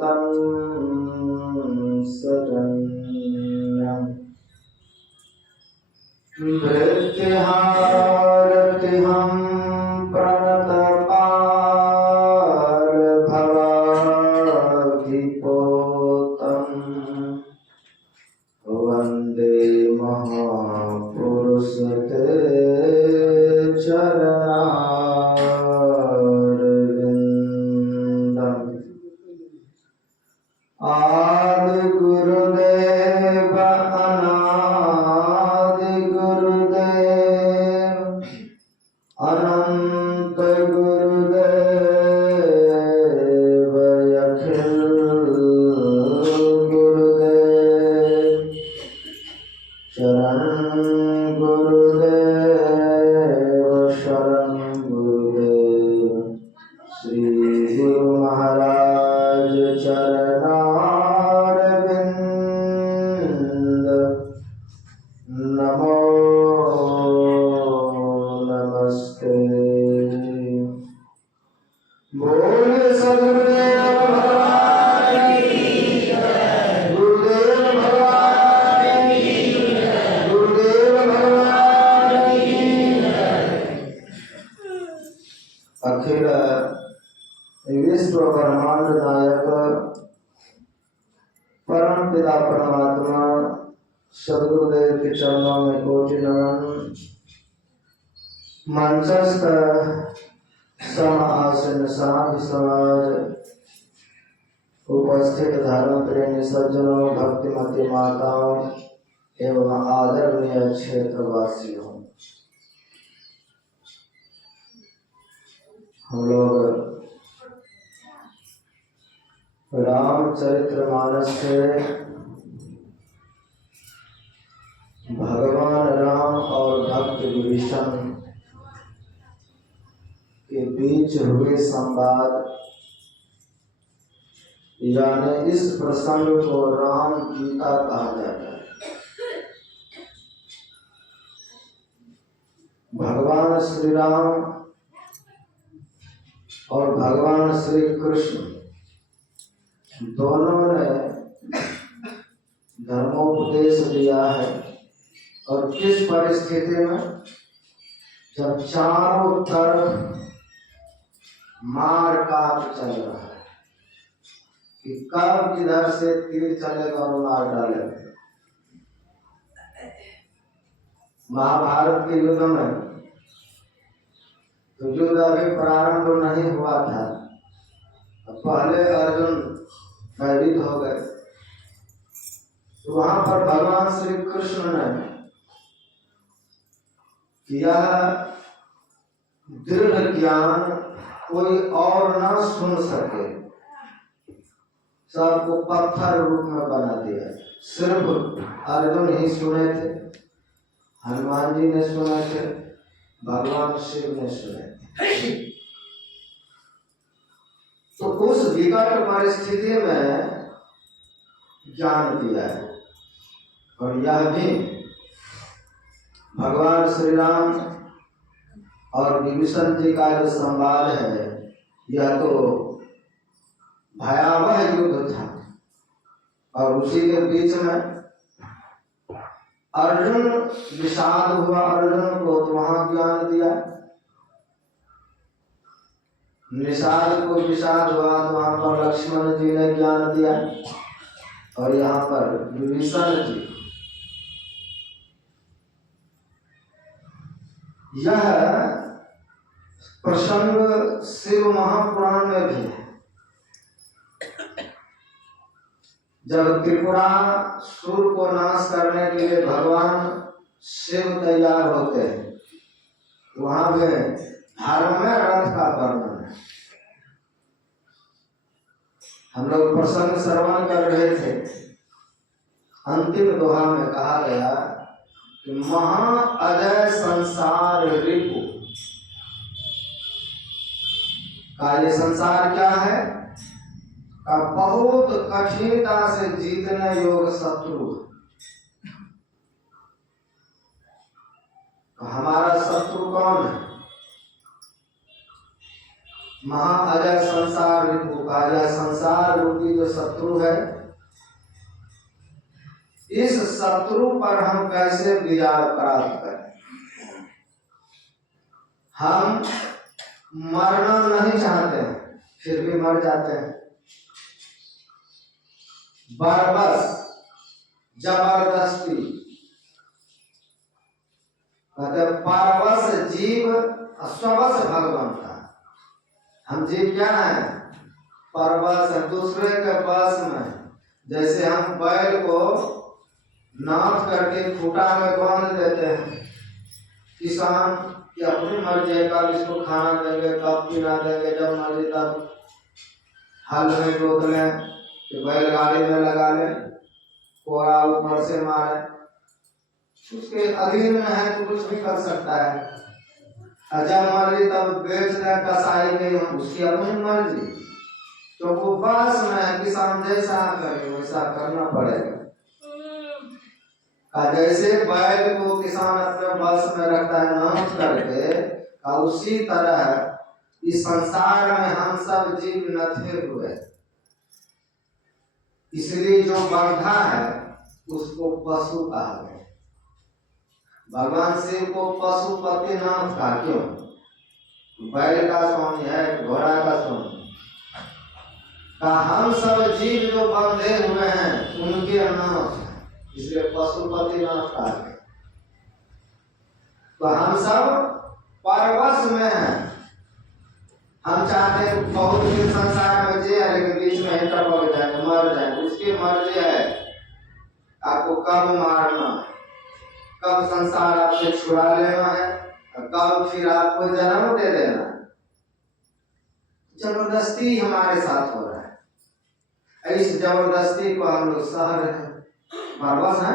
तं शरण्यं मृत्युहारतिहं प्रणतपारभवाधिपोतं वन्दे महापुरुष ते चरणारविन्दम्। आदि गुरुदेव अनादि गुरुदेव अनंत गुरुदेव अखिल गुरुदेव शरण गुरुदेव शरण गुरुदेव श्री गुरु महाराज चरणारविंद नमो नमस्ते। बोल सद्गुरुदेव भगवान की जय। गुरुदेव भगवान की जय। गुरुदेव भगवान की जय। अखिल विश्व ब्रह्मांड नायक परम पिता परमात्मा सद्गुरुदेव के चरणों में कोटि नमन। मंचस्थ समासीन साधु समाज, उपस्थित धर्म प्रेमी सज्जनों, भक्तिमती माताओं एवं आदरणीय क्षेत्रवासियों, हम लोग रामचरितमानस से भगवान राम और भक्त विभीषण के बीच हुए संवाद यानी इस प्रसंग को राम गीता कहा जाता है। भगवान श्री राम और भगवान श्री कृष्ण दोनों ने धर्मोपदेश दिया है। और किस परिस्थिति में? जब चारों तरफ मार काट चल रहा है कि कब किधर से तीर चलेगा और मार डालेगा। महाभारत के युद्ध में तो युद्ध अभी प्रारंभ नहीं हुआ था, पहले अर्जुन भयभीत हो गए। तो वहां पर भगवान श्री कृष्ण ने यह दृढ़ ज्ञान कोई और ना सुन सके, सबको पत्थर रूप में बना दिया। सिर्फ अर्जुन ही सुने थे, हनुमान जी ने सुने थे, भगवान शिव ने सुने थे। तो उस विकट परिस्थिति में ज्ञान दिया है। और यह भी भगवान श्री राम और विभीषण जी का जो संवाद है, यह तो भयावह युद्ध था। और उसी के बीच में अर्जुन विषाद हुआ, अर्जुन को तो वहां ज्ञान दिया। निषाद को विषाद हुआ तो वहां पर लक्ष्मण जी ने ज्ञान दिया। और यहाँ पर विभीषण जी, यह प्रसंग शिव महापुराण में भी है। जब त्रिपुरासुर को नाश करने के लिए भगवान शिव तैयार होते हैं, वहां पे धर्म में रथ का वर्णन है। हम लोग प्रसंग श्रवण कर रहे थे। अंतिम दोहा में कहा गया कि महा अजय संसार रिपु का ये संसार क्या है? का बहुत कठिनता से जीतने योग शत्रु। हमारा शत्रु कौन है? महाअजय संसार रिपु का यह संसार रूपी जो शत्रु है, इस शत्रु पर हम कैसे विजय प्राप्त करें। हम मरना नहीं चाहते हैं, फिर भी मर जाते हैं। बरबस जबरदस्ती कहते परवश जीव स्ववश भगवान था। हम जीव क्या है, परवश है, दूसरे के बस में। जैसे हम बैल को नाथ करके खूटा में बांध देते हैं, किसान की अपनी मर्जी है, कब इसको खाना देंगे, कब पीना देंगे, जब मर्जी तब हल में जोत लें, कि बैलगाड़ी में लगा लें, कोड़ा ऊपर से मारे, उसके अधीन में है तो कुछ भी कर सकता है। जब मर्जी तब बेच दें कसाई में, उसकी अपनी मर्जी। तो वो बस में है, किसान जैसा करे वैसा करना पड़ेगा। जैसे बैल को किसान अपने बस में रखता है नाथ करके, उसी तरह इस संसार में हम सब जीव नथे हुए, इसलिए जो बंधा है उसको पशु कहा गया। भगवान शिव को पशुपति नाथ कहा, क्यों? बैल का स्वामी है, घोड़ा का स्वामी। हम सब जीव जो बंधे हुए हैं उनके नाथ, इसलिए पशुपति नाथ कहा गया। तो हम सब परवश में हैं। हम चाहते हैं बहुत दिन संसार में जिए, लेकिन बीच में एंटर हो जाए, मर जाए, उसकी मर्जी है आपको कब मारना, कब संसार आपसे छुड़ा लेना है, कब फिर आपको जन्म दे देना। जबरदस्ती हमारे साथ हो रहा है, इस जबरदस्ती को हम लोग सह रहे हैं। परवश है,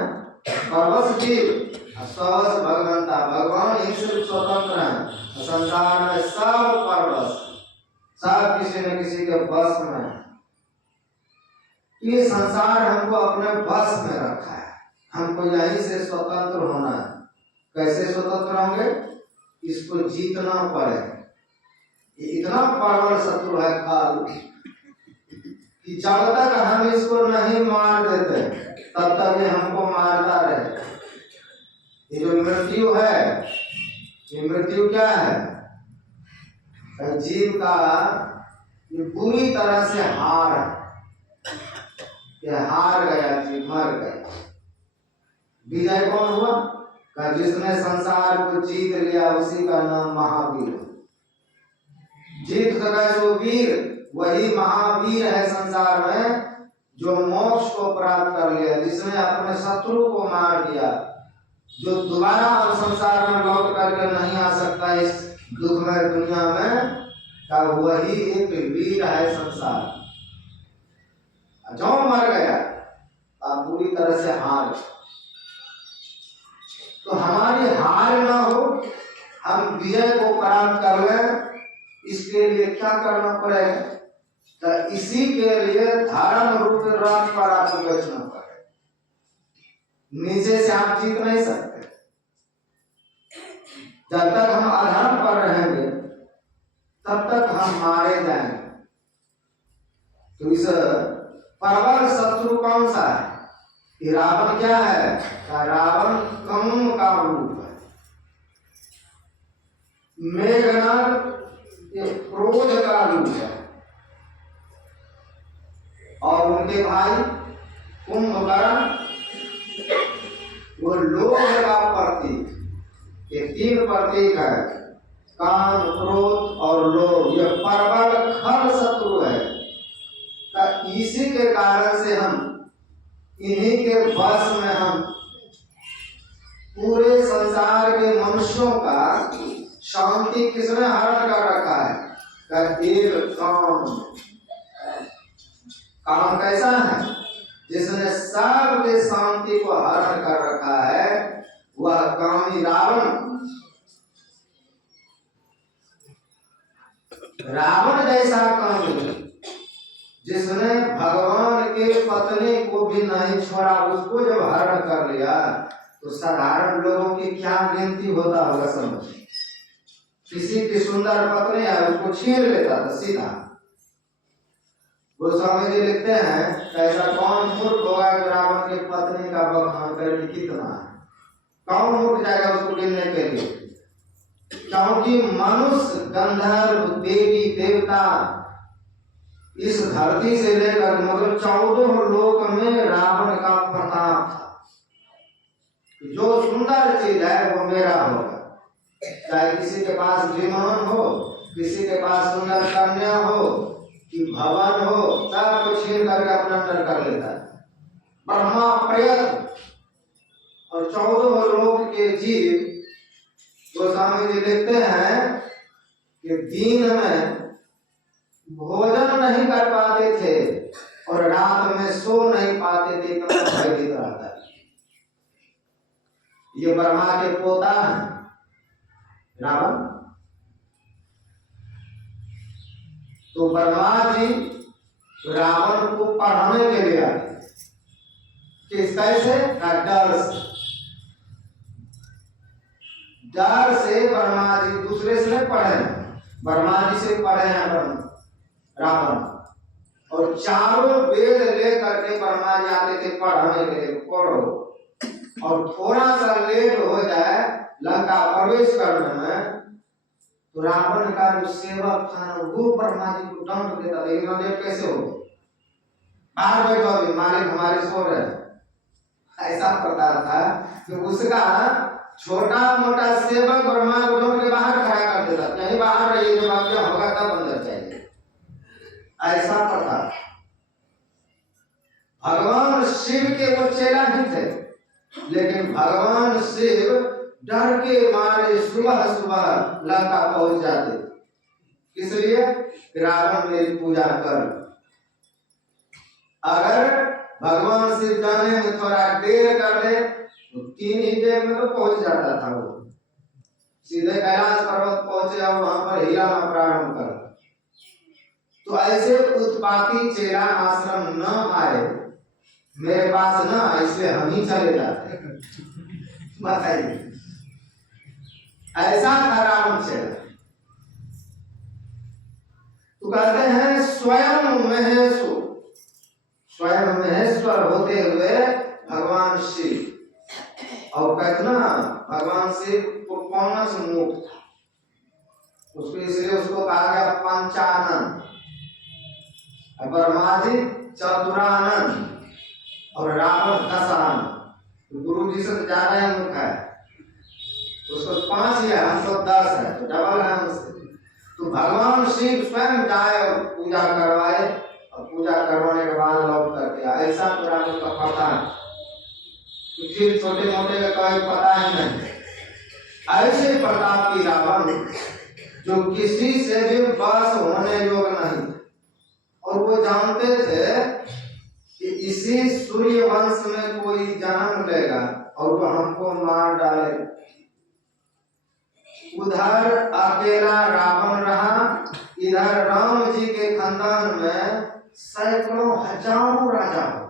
परवश जीव स्ववश भगवंता, भगवान ही सिर्फ स्वतंत्र है। संसार में सब परवश, सब किसी न किसी के बस में है। ये संसार हमको अपने बस में रखा है, हमको यहीं से स्वतंत्र होना है। कैसे स्वतंत्र होंगे? इसको जीतना पड़े। ये इतना प्रबल शत्रु है काल कि जब तक हम इसको नहीं मार देते तब तक ये हमको मारता रहे। ये जो मृत्यु है, ये मृत्यु क्या है? जीव का ये पूरी तरह से हार, ये हार गया, जीव मर गया। विजय कौन हुआ? जिसने संसार को जीत लिया उसी का नाम महावीर। जीत सका जो वीर, वही महावीर है संसार में, जो मोक्ष को प्राप्त कर लिया, जिसने अपने शत्रु को मार दिया, जो दोबारा हम संसार में लौट करके नहीं आ सकता इस दुखमय दुनिया में, का वही एक वीर है संसार। जो मर गया आप पूरी तरह से हार। तो हमारी हार ना हो, हम विजय को प्राप्त कर लें, इसके लिए क्या करना पड़ेगा? तो इसी के लिए धर्म रूप रथ पर आपको बचना पड़ेगा। नीचे से आप जीत नहीं सकते। जब तक हम अधर्म पर रहेंगे तब तक हम मारे जाएंगे। तो इस प्रबल शत्रु कौन सा है? कि रावण क्या है? रावण काम का रूप है। मेघनाद ये क्रोध का रूप है, और उनके भाई कुंभकर्ण वो लोभ का प्रतीक। ये तीन प्रतीक है, काम, क्रोध और लोभ। ये प्रबल खल शत्रु है। इसी के कारण से हम इन्हीं के वश में हम पूरे संसार के मनुष्यों का शांति किसने हरण कर रखा है? एक काम कैसा है? जिसने सबके शांति को हरण कर रखा है, वह कामी रावण। रावण जैसा कामी जिसने भगवान के पत्नी को भी नहीं छोड़ा, उसको जब हरण कर लिया तो साधारण लोगों की क्या गिनती होता होगा समझ। किसी की सुंदर पत्नी है उसको छीन लेता था सीधा। गोस्वामी जी लिखते हैं ऐसा कौन मूर्ख होगा कि रावण की पत्नी का बखान करे कि कितना है, कौन उठ जाएगा उसको गिनने के लिए। क्योंकि मनुष्य, गंधर्व, देवी देवता इस धरती से लेकर मतलब 14 लोक में रावण का प्रताप था। जो सुंदर चीज है वो मेरा होगा, चाहे किसी के पास विमान हो, किसी के पास सुंदर कन्या हो कि भवन हो, सब कुछ छीन करके अपना अंदर कर लेता है। ब्रह्मा प्रयत्न और 14 लोक के जीव गोस्वामी जी लिखते हैं कि दिन में भोजन नहीं कर पाते थे और रात में सो नहीं पाते थे, इतना भयभीत रहता है। ये ब्रह्मा के पोता है रावण। तो ब्रह्मा जी रावण को पढ़ाने के लिए आए। किस कैसे? डर से ब्रह्मा जी दूसरे से नहीं पढ़े, ब्रह्मा जी से पढ़े हैं रावण। और चारों वेद लेकर के ब्रह्मा जी आते थे पढ़ाने के लिए, पढ़ो। और थोड़ा सा लेट हो जाए लंका प्रवेश करने में तो रावण का जो सेवक था वो ब्रह्मा जी को डांट देता था, लेकिन लेट कैसे हो, बाहर बैठो, अभी मालिक हमारे सो रहे हैं। ऐसा प्रकार था कि उसका छोटा मोटा सेवक ब्रह्मा को ढूंढ के बाहर खड़ा कर देता, कहीं बाहर रहिए, जब आज्ञा होगा तब अंदर जाइए। ऐसा प्रकार भगवान शिव के वो चेला नहीं थे, लेकिन भगवान शिव डर के मारे सुबह सुबह लंका पहुंच जाते। इसलिए रावण मेरी पूजा कर। अगर भगवान शिव जाने में थोड़ा देर कर दे तो 3 ही देर में तो पहुंच जाता था वो, सीधे कैलाश पर्वत पहुंचे और वहां पर हिलाना प्रारंभ कर। तो ऐसे उत्पाती चेला आश्रम न आए, मेरे पास न आए, इसलिए हम ही चले जाते। बताइए, ऐसा था रावण चेला। तो कहते हैं स्वयं महेश्वर होते हुए भगवान शिव, और कहते ना भगवान शिव पूर्ण से मुक्त था, उसको इसलिए उसको कहा गया पंचानन। ब्रह्मा जी चतुरानन और रावण दशानन। तो गुरु जी से ज्यादा ही मुख है, उसको 5 ही है, हम सब 10 है, तो डबल है हमसे। तो भगवान शिव स्वयं जाए और पूजा करवाए, और पूजा करवाने के बाद लौट करके ऐसा तो रावण का पता है, तो फिर छोटे मोटे का कोई पता ही नहीं। ऐसे प्रताप की रावण जो किसी से भी बस होने योग्य नहीं, और वो जानते थे कि इसी सूर्य वंश में कोई जन्म लेगा और वो हमको मार डाले। उधर अकेला रावण रहा, इधर राम जी के खानदान में सैकड़ों हजारों राजा हो,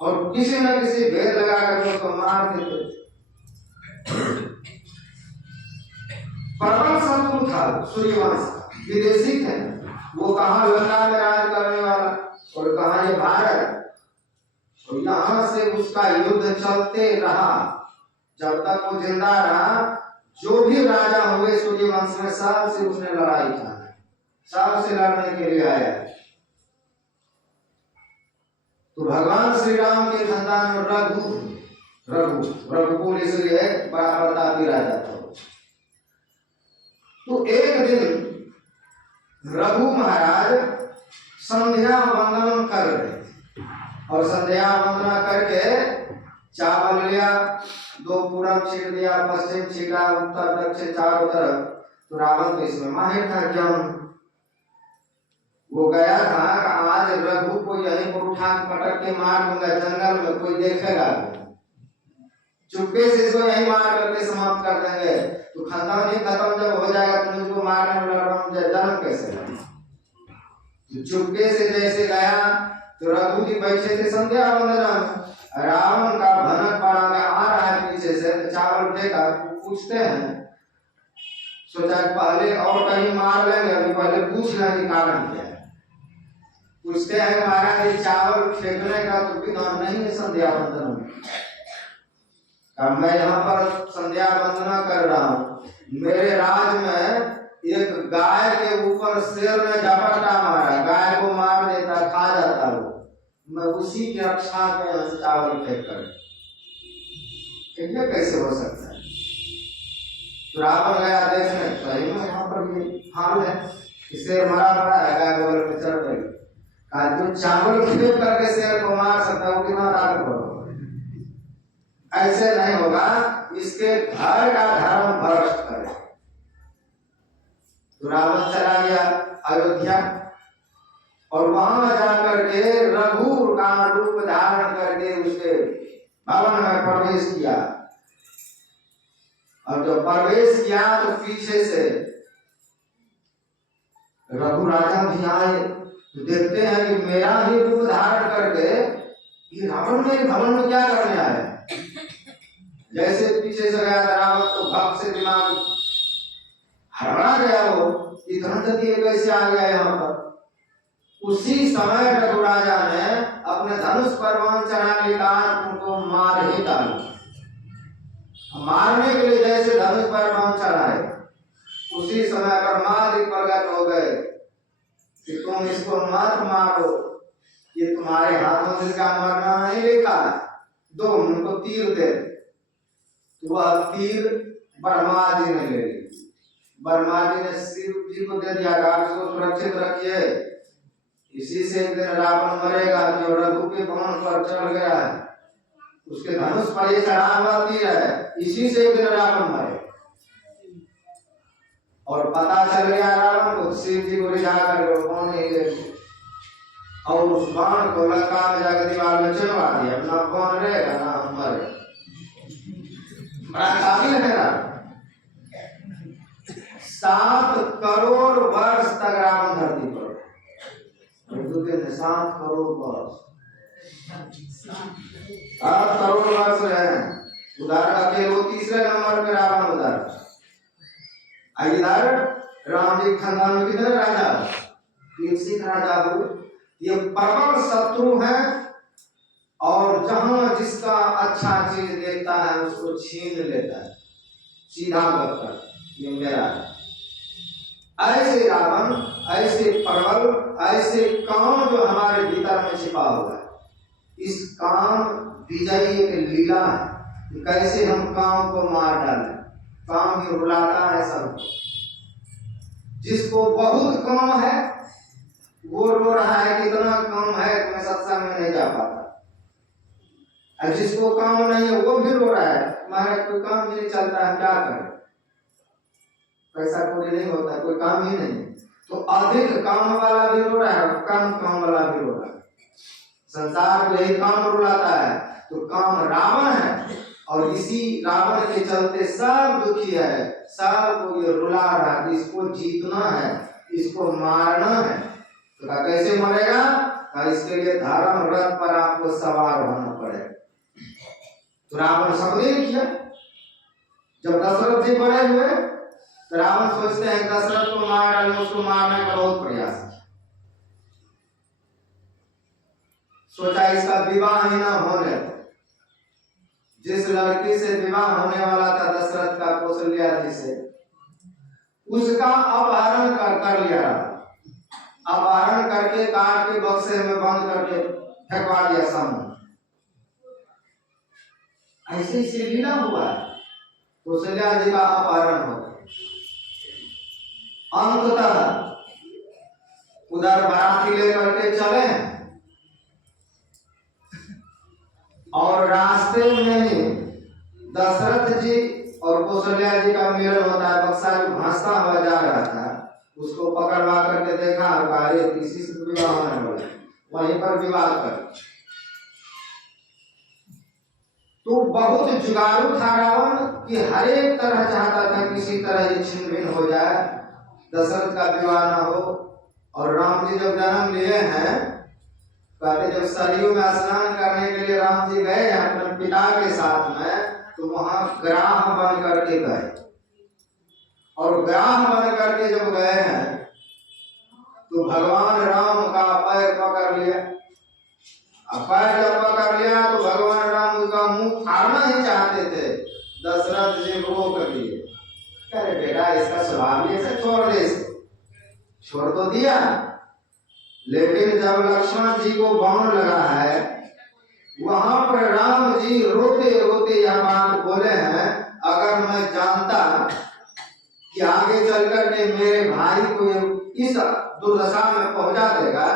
और किसी न किसी भेद लगा कर उसको मार देते थे। प्रबल शत्रु था सूर्यवंश का, विदेशी थे, वो कहाँ लंका में राज करने वाला और कहाँ ये भारत। और यहाँ से उसका युद्ध चलते रहा जब तक वो जिंदा रहा। जो भी राजा हुए सूर्यवंश में सबसे उसने लड़ाई की, सबसे लड़ने के लिए आया। तो भगवान श्री राम के खानदान में रघुकुल इसलिए बड़ा प्रतापी राजा था। तो एक दिन रघु महाराज संध्या वंदन कर रहे, और संध्या वंदना करके चावल लिया, 2 पूरब छीट दिया, पश्चिम छीटा, उत्तर दक्षिण चारों तरफ। तो रावण तो इसमें माहिर था, क्यों वो गया था कि आज रघु को यहीं पर उठा पटक के मार दूंगा, जंगल में कोई देखेगा, चुपके से इसको यहीं मार करके समाप्त कर देंगे। तो खानदान ही खत्म जब हो जाएगा तो मुझको मारने में लड़ रहा हूं, जन्म कैसे लगा। तो चुपके से जैसे गया तो रघु जी बैठे थे संध्या वंदना में, रावण का भनक पड़ा आ रहा है पीछे से, चावल फेंका। पूछते हैं सोचा कि पहले और कहीं मार लेंगे, अभी पहले पूछ लेंगे कारण क्या है। पूछते हैं महाराज ये चावल फेंकने का तो विधान नहीं है संध्या वंदन में। अब मैं यहाँ पर संध्या वंदना कर रहा हूँ, मेरे राज में एक गाय के ऊपर शेर ने झपटा मारा, गाय को मार देता, खा जाता वो, मैं उसी की रक्षा के यहाँ से चावल फेंक कर, ये कैसे हो सकता है। तो रावण गया देखने, सही में यहाँ पर ये हाल है, शेर मरा पड़ा है, गाय बगल में चढ़ गई। जो चावल फेंक करके शेर को मार सकता है वो कितना ताकतवर होगा। ऐसे नहीं होगा, इसके घर का धर्म भ्रष्ट करे। तो रावण चला गया अयोध्या और वहां जाकर के रघु का रूप धारण करके उसके भवन में प्रवेश किया। और जब प्रवेश किया तो पीछे से रघु राजा भी आए, तो देखते हैं कि मेरा ही रूप धारण करके ये रावण मेरे भवन में क्या करने आया। जैसे पीछे से गया रावण तो भक्त से दिमाग हड़बड़ा गया, वो इधर गति कैसे आ गया यहाँ पर। उसी समय रघु राजा ने अपने धनुष पर बाण चढ़ा लेकर उनको मार ही डाला। मारने के लिए जैसे धनुष पर बाण चढ़ाए, उसी समय ब्रह्मादि प्रकट हो गए कि तुम इसको मत मारो, ये तुम्हारे हाथों से इसका मरना नहीं लिखा, दो उनको तीर दे। तो वह तीर ब्रह्मा जी ने ले ली। ब्रह्मा जी ने शिव जी को दे दिया, इसको सुरक्षित रखिए, इसी से एक दिन रावण मरेगा। जो रघु के भवन पर चढ़ गया है, उसके धनुष पर ये चढ़ा हुआ तीर है, इसी से एक दिन रावण मरे। और पता चल गया रावण को, शिव जी को रिझा कर कौन है, और उस बाण को लंका में जाकर दीवार में चढ़वा दिया। ना कौन रहेगा ना हम मरे। बड़ा काबिल है रावण। 7 करोड़ वर्ष तक रावण धरती पर, 7 करोड़ वर्ष, 7 करोड़ वर्ष रहे। उधर अकेले वो तीसरे नंबर पे रावण, उधर इधर राम जी खानदान में कितने राजा, एक राजा हो। ये प्रबल शत्रु है, और जहां जिसका अच्छा चीज देखता है उसको छीन लेता है, सीधा करता ये मेरा है। ऐसे रावण, ऐसे प्रबल, ऐसे काम जो हमारे भीतर में छिपा हुआ है, इस काम विजयी एक लीला है। कैसे हम काम को मार डालें, काम ही रुलाता है सबको। जिसको बहुत काम है वो रो रहा है कि इतना काम है कि मैं सत्संग में नहीं जा पाता, और जिसको काम नहीं है वो भी रो रहा है, महाराज कोई काम भी नहीं चलता है, क्या करें, पैसा कोई नहीं होता, कोई काम ही नहीं। तो अधिक काम वाला भी रो रहा है, कम काम वाला भी रो रहा है। संसार को यही काम रुलाता है। तो काम रावण है, और इसी रावण के चलते सब दुखी है, सबको ये रुला रहा है। इसको जीतना है, इसको मारना है। तो कैसे मरेगा, इसके लिए धर्म रथ पर आपको सवार होना पड़ेगा। तो रावण सबने किया। जब दशरथ जी बड़े हुए तो रावण सोचते हैं दशरथ को मार डाले, उसको मारने का बहुत प्रयास किया। सोचा इसका विवाह ही ना होने, जिस लड़की से विवाह होने वाला था दशरथ का, कौशल्या जी से, उसका अपहरण कर लिया। अपहरण करके काट के बक्से में बंद करके फेंकवा दिया समुद्र। ऐसे ही लीला हुआ है। कौशल्या जी का अपहरण हो गया। अंततः उधर बाराती लेकर के चले, और रास्ते में ही दशरथ जी और कौशल्या जी का मिलन होता है। बक्सा जो भांसता हुआ जा रहा था, उसको पकड़वा करके देखा, किसी से विवाह होने वाला, वहीं पर विवाह कर। तो बहुत जुगाड़ू था रावण कि हर एक तरह चाहता था किसी तरह ये छिन्न भिन्न हो जाए, दशरथ का विवाह ना हो। और राम जी जब जन्म लिए हैं, कहते जब सरयू में स्नान करने के लिए राम जी गए हैं अपने पिता के साथ में, तो वहां ग्राह बन करके गए, और व्याह बन करके जब गए हैं तो भगवान राम का पैर पकड़ लिया। अब पैर जब पकड़ लिया तो भगवान राम उसका मुंह फाड़ना ही चाहते थे, दशरथ जी रोक दिए। अरे बेटा इसका स्वभाव ही ऐसा, छोड़ दे इसे। छोड़ तो दिया, लेकिन जब लक्ष्मण जी को बाण लगा है, वहां पर राम जी रोते रोते यह बात बोले हैं, अगर मैं जानता कि आगे चलकर के मेरे भाई को इस दुर्दशा में पहुंचा देगा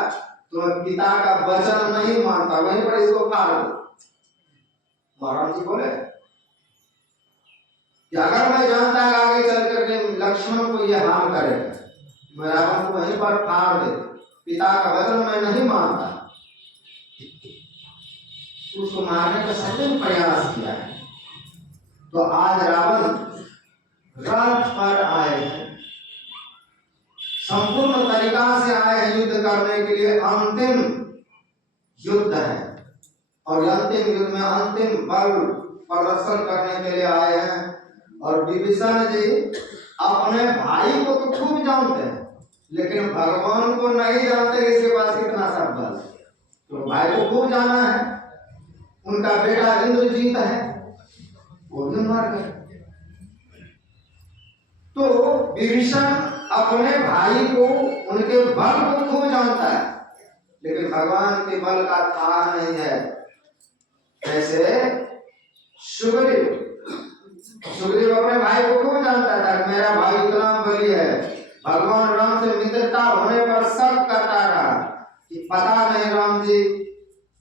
तो मैं पिता का वचन नहीं मानता, वहीं पर इसको फाड़ दो। महाराज जी बोले कि अगर मैं जानता कि आगे चल करके लक्ष्मण को यह हानि करेगा, मैं रावण को वहीं पर फाड़ दे, पिता का वचन मैं नहीं मानता। उसको मारने का सतत प्रयास किया है। तो आज रावण रथ पर आए हैं, संपूर्ण तरीका से आए हैं युद्ध करने के लिए। अंतिम युद्ध है और अंतिम युद्ध में अंतिम बल प्रदर्शन करने के लिए आए हैं। और विभीषण जी अपने भाई को तो खूब जानते हैं, लेकिन भगवान को नहीं जानते इसके पास कितना सब बल। तो भाई को खूब जाना है, उनका बेटा इंद्रजीत है, वो भी मार गए। तो विभीषण अपने भाई को, उनके बल को खूब जानता है, लेकिन भगवान के बल का था नहीं है। ऐसे सुग्रीव अपने भाई को खूब जानता था, मेरा भाई इतना बली है। भगवान राम से मित्रता होने पर शक करता रहा कि पता नहीं राम जी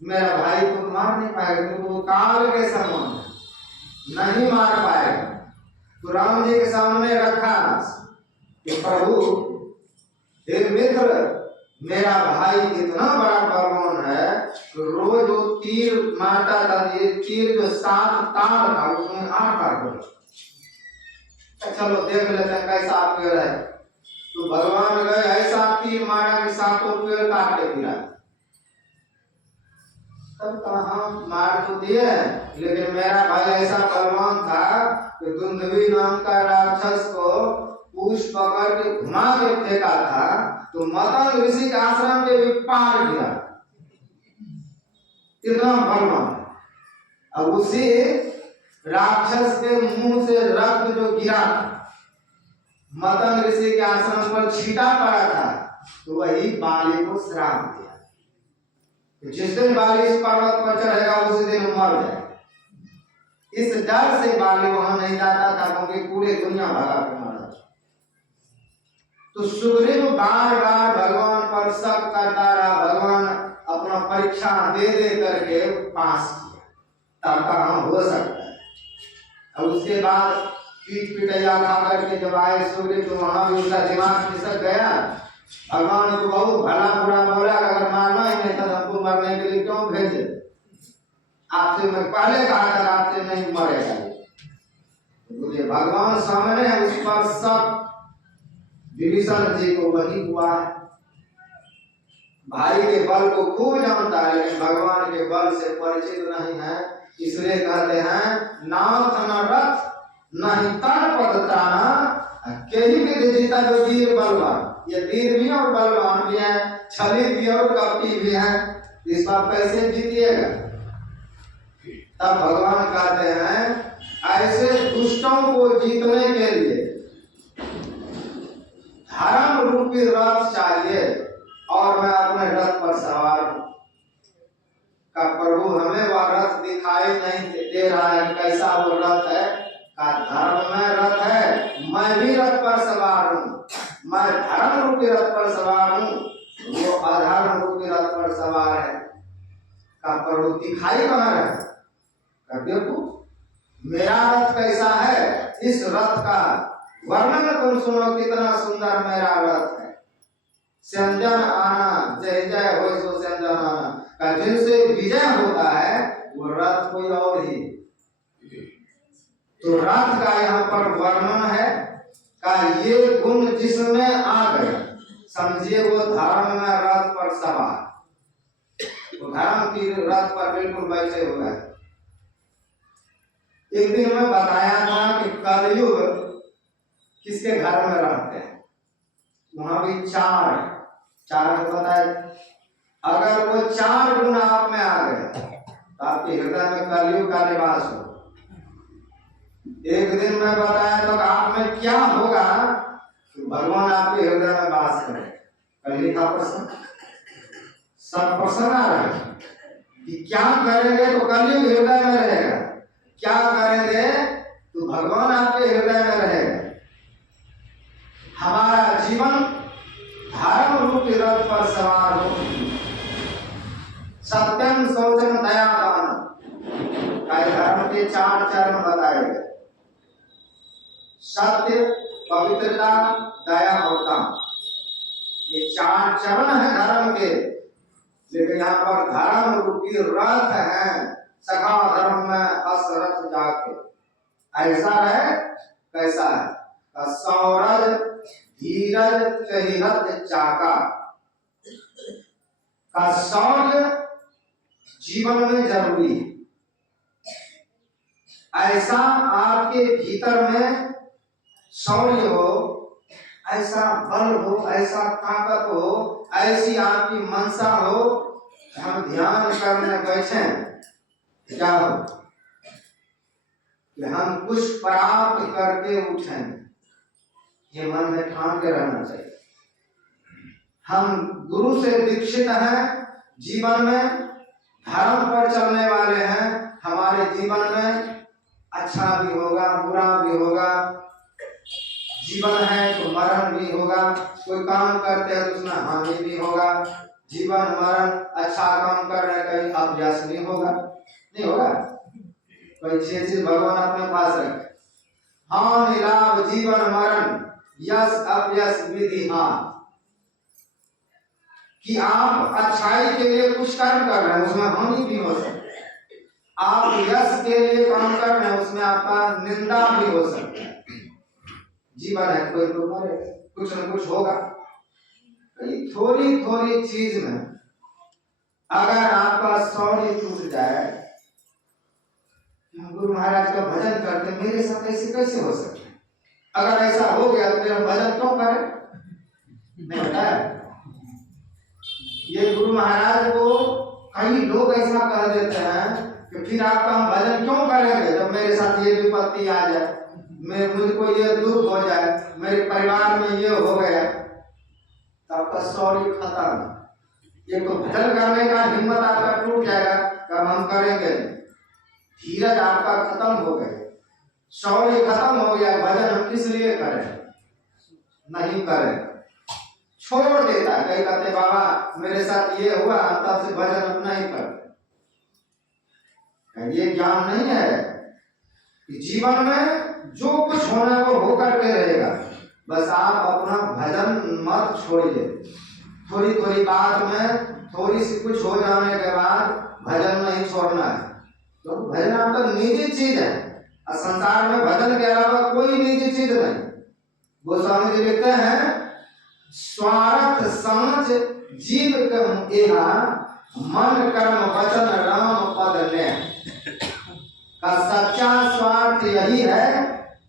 मेरा भाई को मार नहीं पाएगा, क्योंकि वो काल के समान नहीं मार पाएगा। तो राम जी के सामने रखा कि प्रभु हे मित्र, मेरा भाई इतना बड़ा बलवान है, तो रोज वो तीर मारता था, ये तीर जो 7 तार था उसमें 8 बार बोला। चलो देख लेते हैं कैसा पेड़ है। तो भगवान गए, ऐसा तीर मारा कि 7 पेड़ काटे गिरा। तब कहा मार तो दिए, लेकिन मेरा भाई ऐसा बलवान था कि दुंदुभी नाम का राक्षस को पूछ पकड़ के घुमा के फेंका था, तो मतंग ऋषि के आश्रम के भी पार गिरा, इतना बलवान। अब उसी राक्षस के मुंह से रक्त जो गिरा मतंग ऋषि के आश्रम पर छीटा पड़ा था, तो वही बाली को श्राप दिया, जिस दिन बाली इस पर्वत पर चढ़ेगा उसी दिन मर जाए। इस डर से बाली वहां नहीं जाता था, क्योंकि पूरे दुनिया भगा के मारा। तो सुग्रीव बार बार भगवान पर शक करता रहा, भगवान अपना परीक्षा दे दे करके पास किया, तब कहाँ हो सकता है। अब उसके बाद पीठ पिटैया खा करके जब आए सुग्रीव, तो वहां भी उसका दिमाग खिसक गया। भगवान को बहुत भला बुरा बोला, अगर मारना ही नहीं था हमको मरने के लिए क्यों भेजे, आपसे मैं पहले कहा था आपसे नहीं मरेगा। मुझे भगवान सामने है, उस पर सब विभीषण जी को वही हुआ है। भाई के बल को खूब जानता है, लेकिन भगवान के बल से परिचित नहीं है। इसलिए कहते हैं नाथ न रथ नहीं तन पद त्राना, केही विधि जीता जो वीर बलवान। ये वीर भी और बलवान भी है, छली भी और कपटी भी है, इस बार कैसे जीतिएगा। तब भगवान कहते हैं ऐसे दुष्टों को जीतने के लिए धर्म रूपी रथ चाहिए, और मैं अपने रथ पर सवार हूं। का प्रभु हमें वह रथ दिखाई नहीं दे रहा है, कैसा वो रथ है। का धर्म में रथ है, मैं भी रथ पर सवार हूं, मैं धर्म रूपी रथ पर सवार हूं, वो अधर्म रूपी रथ पर सवार है। का प्रभु दिखाई कहां रहा है। देखो मेरा रथ कैसा है, इस रथ का वर्णन तुम सुनो, कितना सुंदर मेरा रथ है। संजन आना जय जय हो, सो संजन आना का जिनसे विजय होता है वो रथ कोई और ही। तो रथ का यहाँ पर वर्णन है का ये गुण जिसमें आ गए, समझिए वो धर्म में रथ पर सवार, वो धर्म की रथ पर बिल्कुल बैठे हुए हैं। एक दिन मैं बताया था कि कलयुग किसके घर में रहते हैं, वहां भी चार को पता है। अगर वो चार गुण आप में आ गए तो आपके हृदय में कलयुग का निवास हो। एक दिन में बताया तो आप में क्या होगा कि भगवान आपके हृदय में वास करे। कल लिखा प्रश्न, सब प्रश्न आ रहा है कि क्या करेंगे तो कलयुग हृदय में रहेगा, क्या करेंगे तो भगवान आपके हृदय में रहेगा। हमारा जीवन धर्म रूप रथ पर सवार हो, सत्यम शौचम दया दान का धर्म के चार चरण बताए गए। सत्य, पवित्रता, दया और दान, ये चार चरण है धर्म के। लेकिन यहाँ पर धर्म रूपी रथ है, सखा धर्म में असरथ जाके। ऐसा है, कैसा है, सौरज धीरज कहिरत चाका का शौर्य जीवन में जरूरी है। ऐसा आपके भीतर में शौर्य हो, ऐसा बल हो, ऐसा ताकत हो, ऐसी आपकी मनसा हो, हम ध्यान करने बैठे क्या हो कि हम कुछ प्राप्त करके उठें, ये मन में ठान के रहना चाहिए। हम गुरु से दीक्षित हैं, जीवन में धर्म पर चलने वाले हैं। हमारे जीवन में अच्छा भी होगा, बुरा भी होगा, जीवन है तो मरण भी होगा। कोई काम करते हैं तो उसमें हानि भी होगा। जीवन मरण, अच्छा काम कर रहे कहीं अभ्यास नहीं होगा, नहीं होगा। कोई छह चीज भगवान अपने पास रखे, हानि लाभ जीवन मरण यश अभ्यास विधि। हाँ, कि आप अच्छाई के लिए कुछ कर्म कर रहे हैं, उसमें हानि भी हो सकती है। आप यश के लिए काम कर रहे हैं, उसमें आपका निंदा भी हो सकता है। जीवन है, कोई तो मरे, कुछ न कुछ होगा। थोड़ी थोड़ी चीज में अगर आपका शौर्य टूट जाए, गुरु महाराज का भजन करते मेरे साथ ऐसे कैसे हो सकता है, अगर ऐसा हो गया तो मेरा भजन क्यों करें, नहीं होता है। ये गुरु महाराज को कई लोग ऐसा कह देते हैं कि फिर आपका हम भजन क्यों करेंगे जब मेरे साथ ये विपत्ति आ जाए, मुझको ये दुख हो जाए, मेरे परिवार में ये हो गया, तो आपका शौर्य खत्म। ये तो भजन करने का हिम्मत आपका टूट जाएगा, कब हम करेंगे। धीरज आपका खत्म हो गया, शौर्य खत्म हो गया, भजन हम किस लिए करें, नहीं करें, छोड़ देता। कई कहते बाबा मेरे साथ ये हुआ, हम तब से भजन अपना ही करते। ये ज्ञान नहीं है कि जीवन में जो कुछ होना है वो होकर के रहेगा, बस आप अपना भजन मत छोड़िए। थोड़ी थोड़ी बात में थोड़ी सी कुछ हो जाने के बाद भजन नहीं छोड़ना है, तो भजन आपका निजी चीज है। और संसार में भजन के अलावा कोई निजी चीज नहीं। गोस्वामी जी लिखते हैं, स्वार्थ समझ जीव एहा मन कर्म वचन राम पद ने। का सच्चा स्वार्थ यही है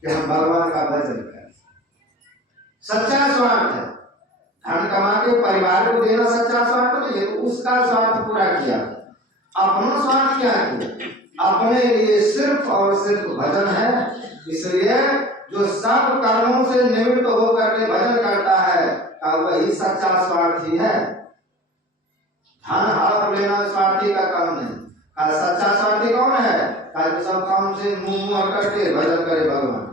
कि हम भगवान का भजन करें। सच्चा स्वार्थ है, धन कमा के परिवार को देना सच्चा स्वार्थ नहीं है, तो उसका स्वार्थ पूरा किया। अपना स्वार्थ क्या किया, अपने लिए सिर्फ और सिर्फ भजन है। इसलिए जो सब कर्मों से निवृत्त होकर के भजन करता है वही सच्चा स्वार्थी है। धन हड़प लेना स्वार्थी का काम नहीं। सच्चा स्वार्थी कौन है, सब काम से मुंह मुंह करके भजन करे भगवान।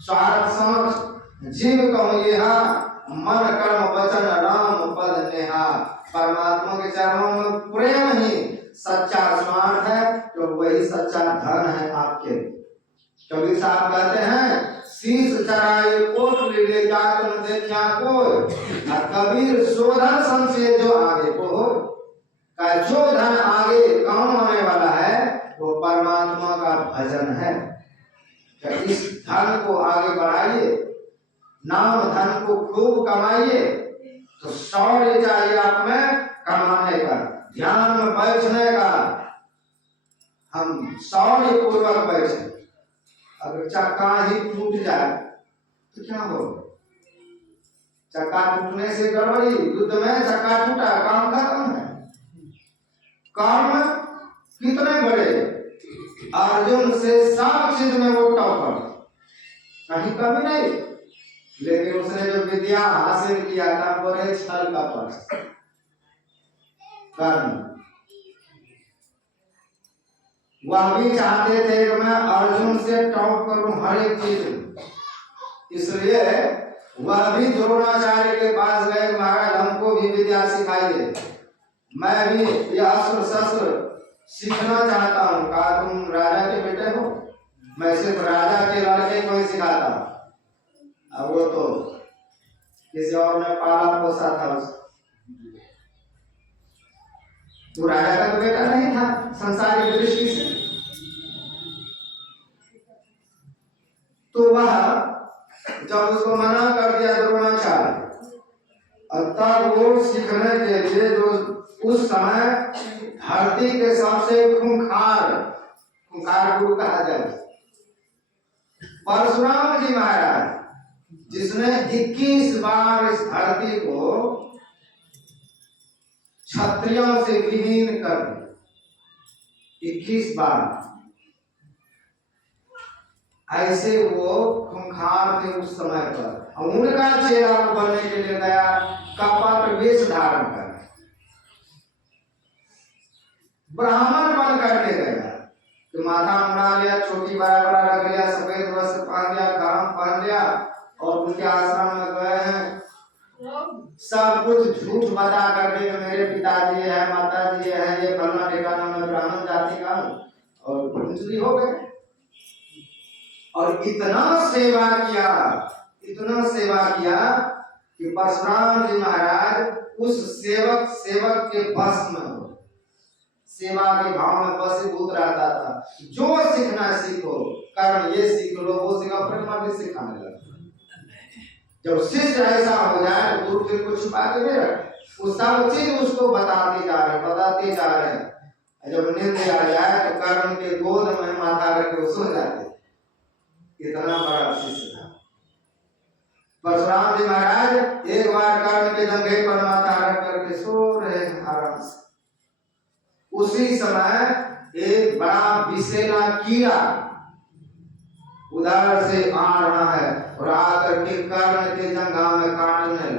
स्वार्थ समझ जीव कहूँ यहा मन कर्म वचन राम पद नेहा। परमात्मा के चरणों में प्रेम ही सच्चा स्वार्थ है, तो वही सच्चा धन है आपके। कबीर साहब कहते हैं, शीश चराए कोट ले जात न देखा कोई, कबीर शोधन संशय जो आगे को हो। का जो धन आगे काम होने वाला है वो परमात्मा का भजन है। तो इस धन को आगे बढ़ाइए, नाम धन को खूब कमाइए। तो शौर्य चाहिए आप में कमाने का, ध्यान में बैठने का। हम शौर्य पूर्वक बैठे। अगर चक्का ही टूट जाए तो क्या हो? चक्का टूटने से गड़बड़ी, युद्ध में चक्का टूटा, काम खत्म है। काम कितने बड़े, अर्जुन से सब चीज में वो टॉपर, कहीं कमी नहीं। लेकिन उसने जो विद्या हासिल किया था बड़े छल कपट कर्म, वह भी चाहते थे कि मैं अर्जुन से टॉप करूं हर एक चीज। इसलिए वह भी द्रोणाचार्य के पास गए, महाराज हमको भी विद्या सिखाइए, मैं भी यह अस्त्र शस्त्र सीखना चाहता हूँ। कहा तुम राजा के बेटे हो, मैं सिर्फ राजा के लड़के को ही सिखाता हूँ। अब वो तो किसी और ने पाला पोसा था उसको, तो राजा का तो बेटा नहीं था संसारिक दृष्टि से। तो वह जब उसको मना कर दिया द्रोणाचार्य, तब वो सीखने के लिए जो उस समय धरती के सबसे खूंखार गुरु कहा जाए परशुराम जी महाराज, जिसने 21 बार इस धरती को क्षत्रियों से विहीन कर दिया, 21 बार। ऐसे वो खूंखार थे उस समय पर। उनका चेहरा बनने के लिए गया, कपट वेश धारण कर ब्राह्मण बन करके गया, तो माथा मुड़ा लिया, चोटी बड़ा बड़ा रख लिया, सफेद वस्त्र पहन लिया, गरम पहन लिया, और उनके आश्रम में गए हैं। सब कुछ झूठ बता करके मेरे पिताजी है, माताजी है, ये फलना ठिकाना में ब्राह्मण जाति का, और कुंजली हो गए। और इतना सेवा किया कि परशुराम जी महाराज उस सेवक के बस में हो, सेवा के भाव में बसीभूत रहता था। जो सीखना सीखो, कर्म ये सीख लो, वो सीखो, अपने भी सिखाने लगा। जब शिष्य ऐसा हो जाए तो गुरु फिर कुछ छुपा के नहीं रखे, वो सब चीज उसको बताते जा रहे हैं। जब नींद आ जाए तो कर्म के गोद में माथा रख के सो जाते। इतना बड़ा शिष्य था परशुराम जी महाराज। एक बार कर्म के जंघे पर माथा रख करके सो रहे आराम से, उसी समय एक बड़ा विषैला कीड़ा उधर से आ रहा है और आकर के कर्ण के जंघा में काटने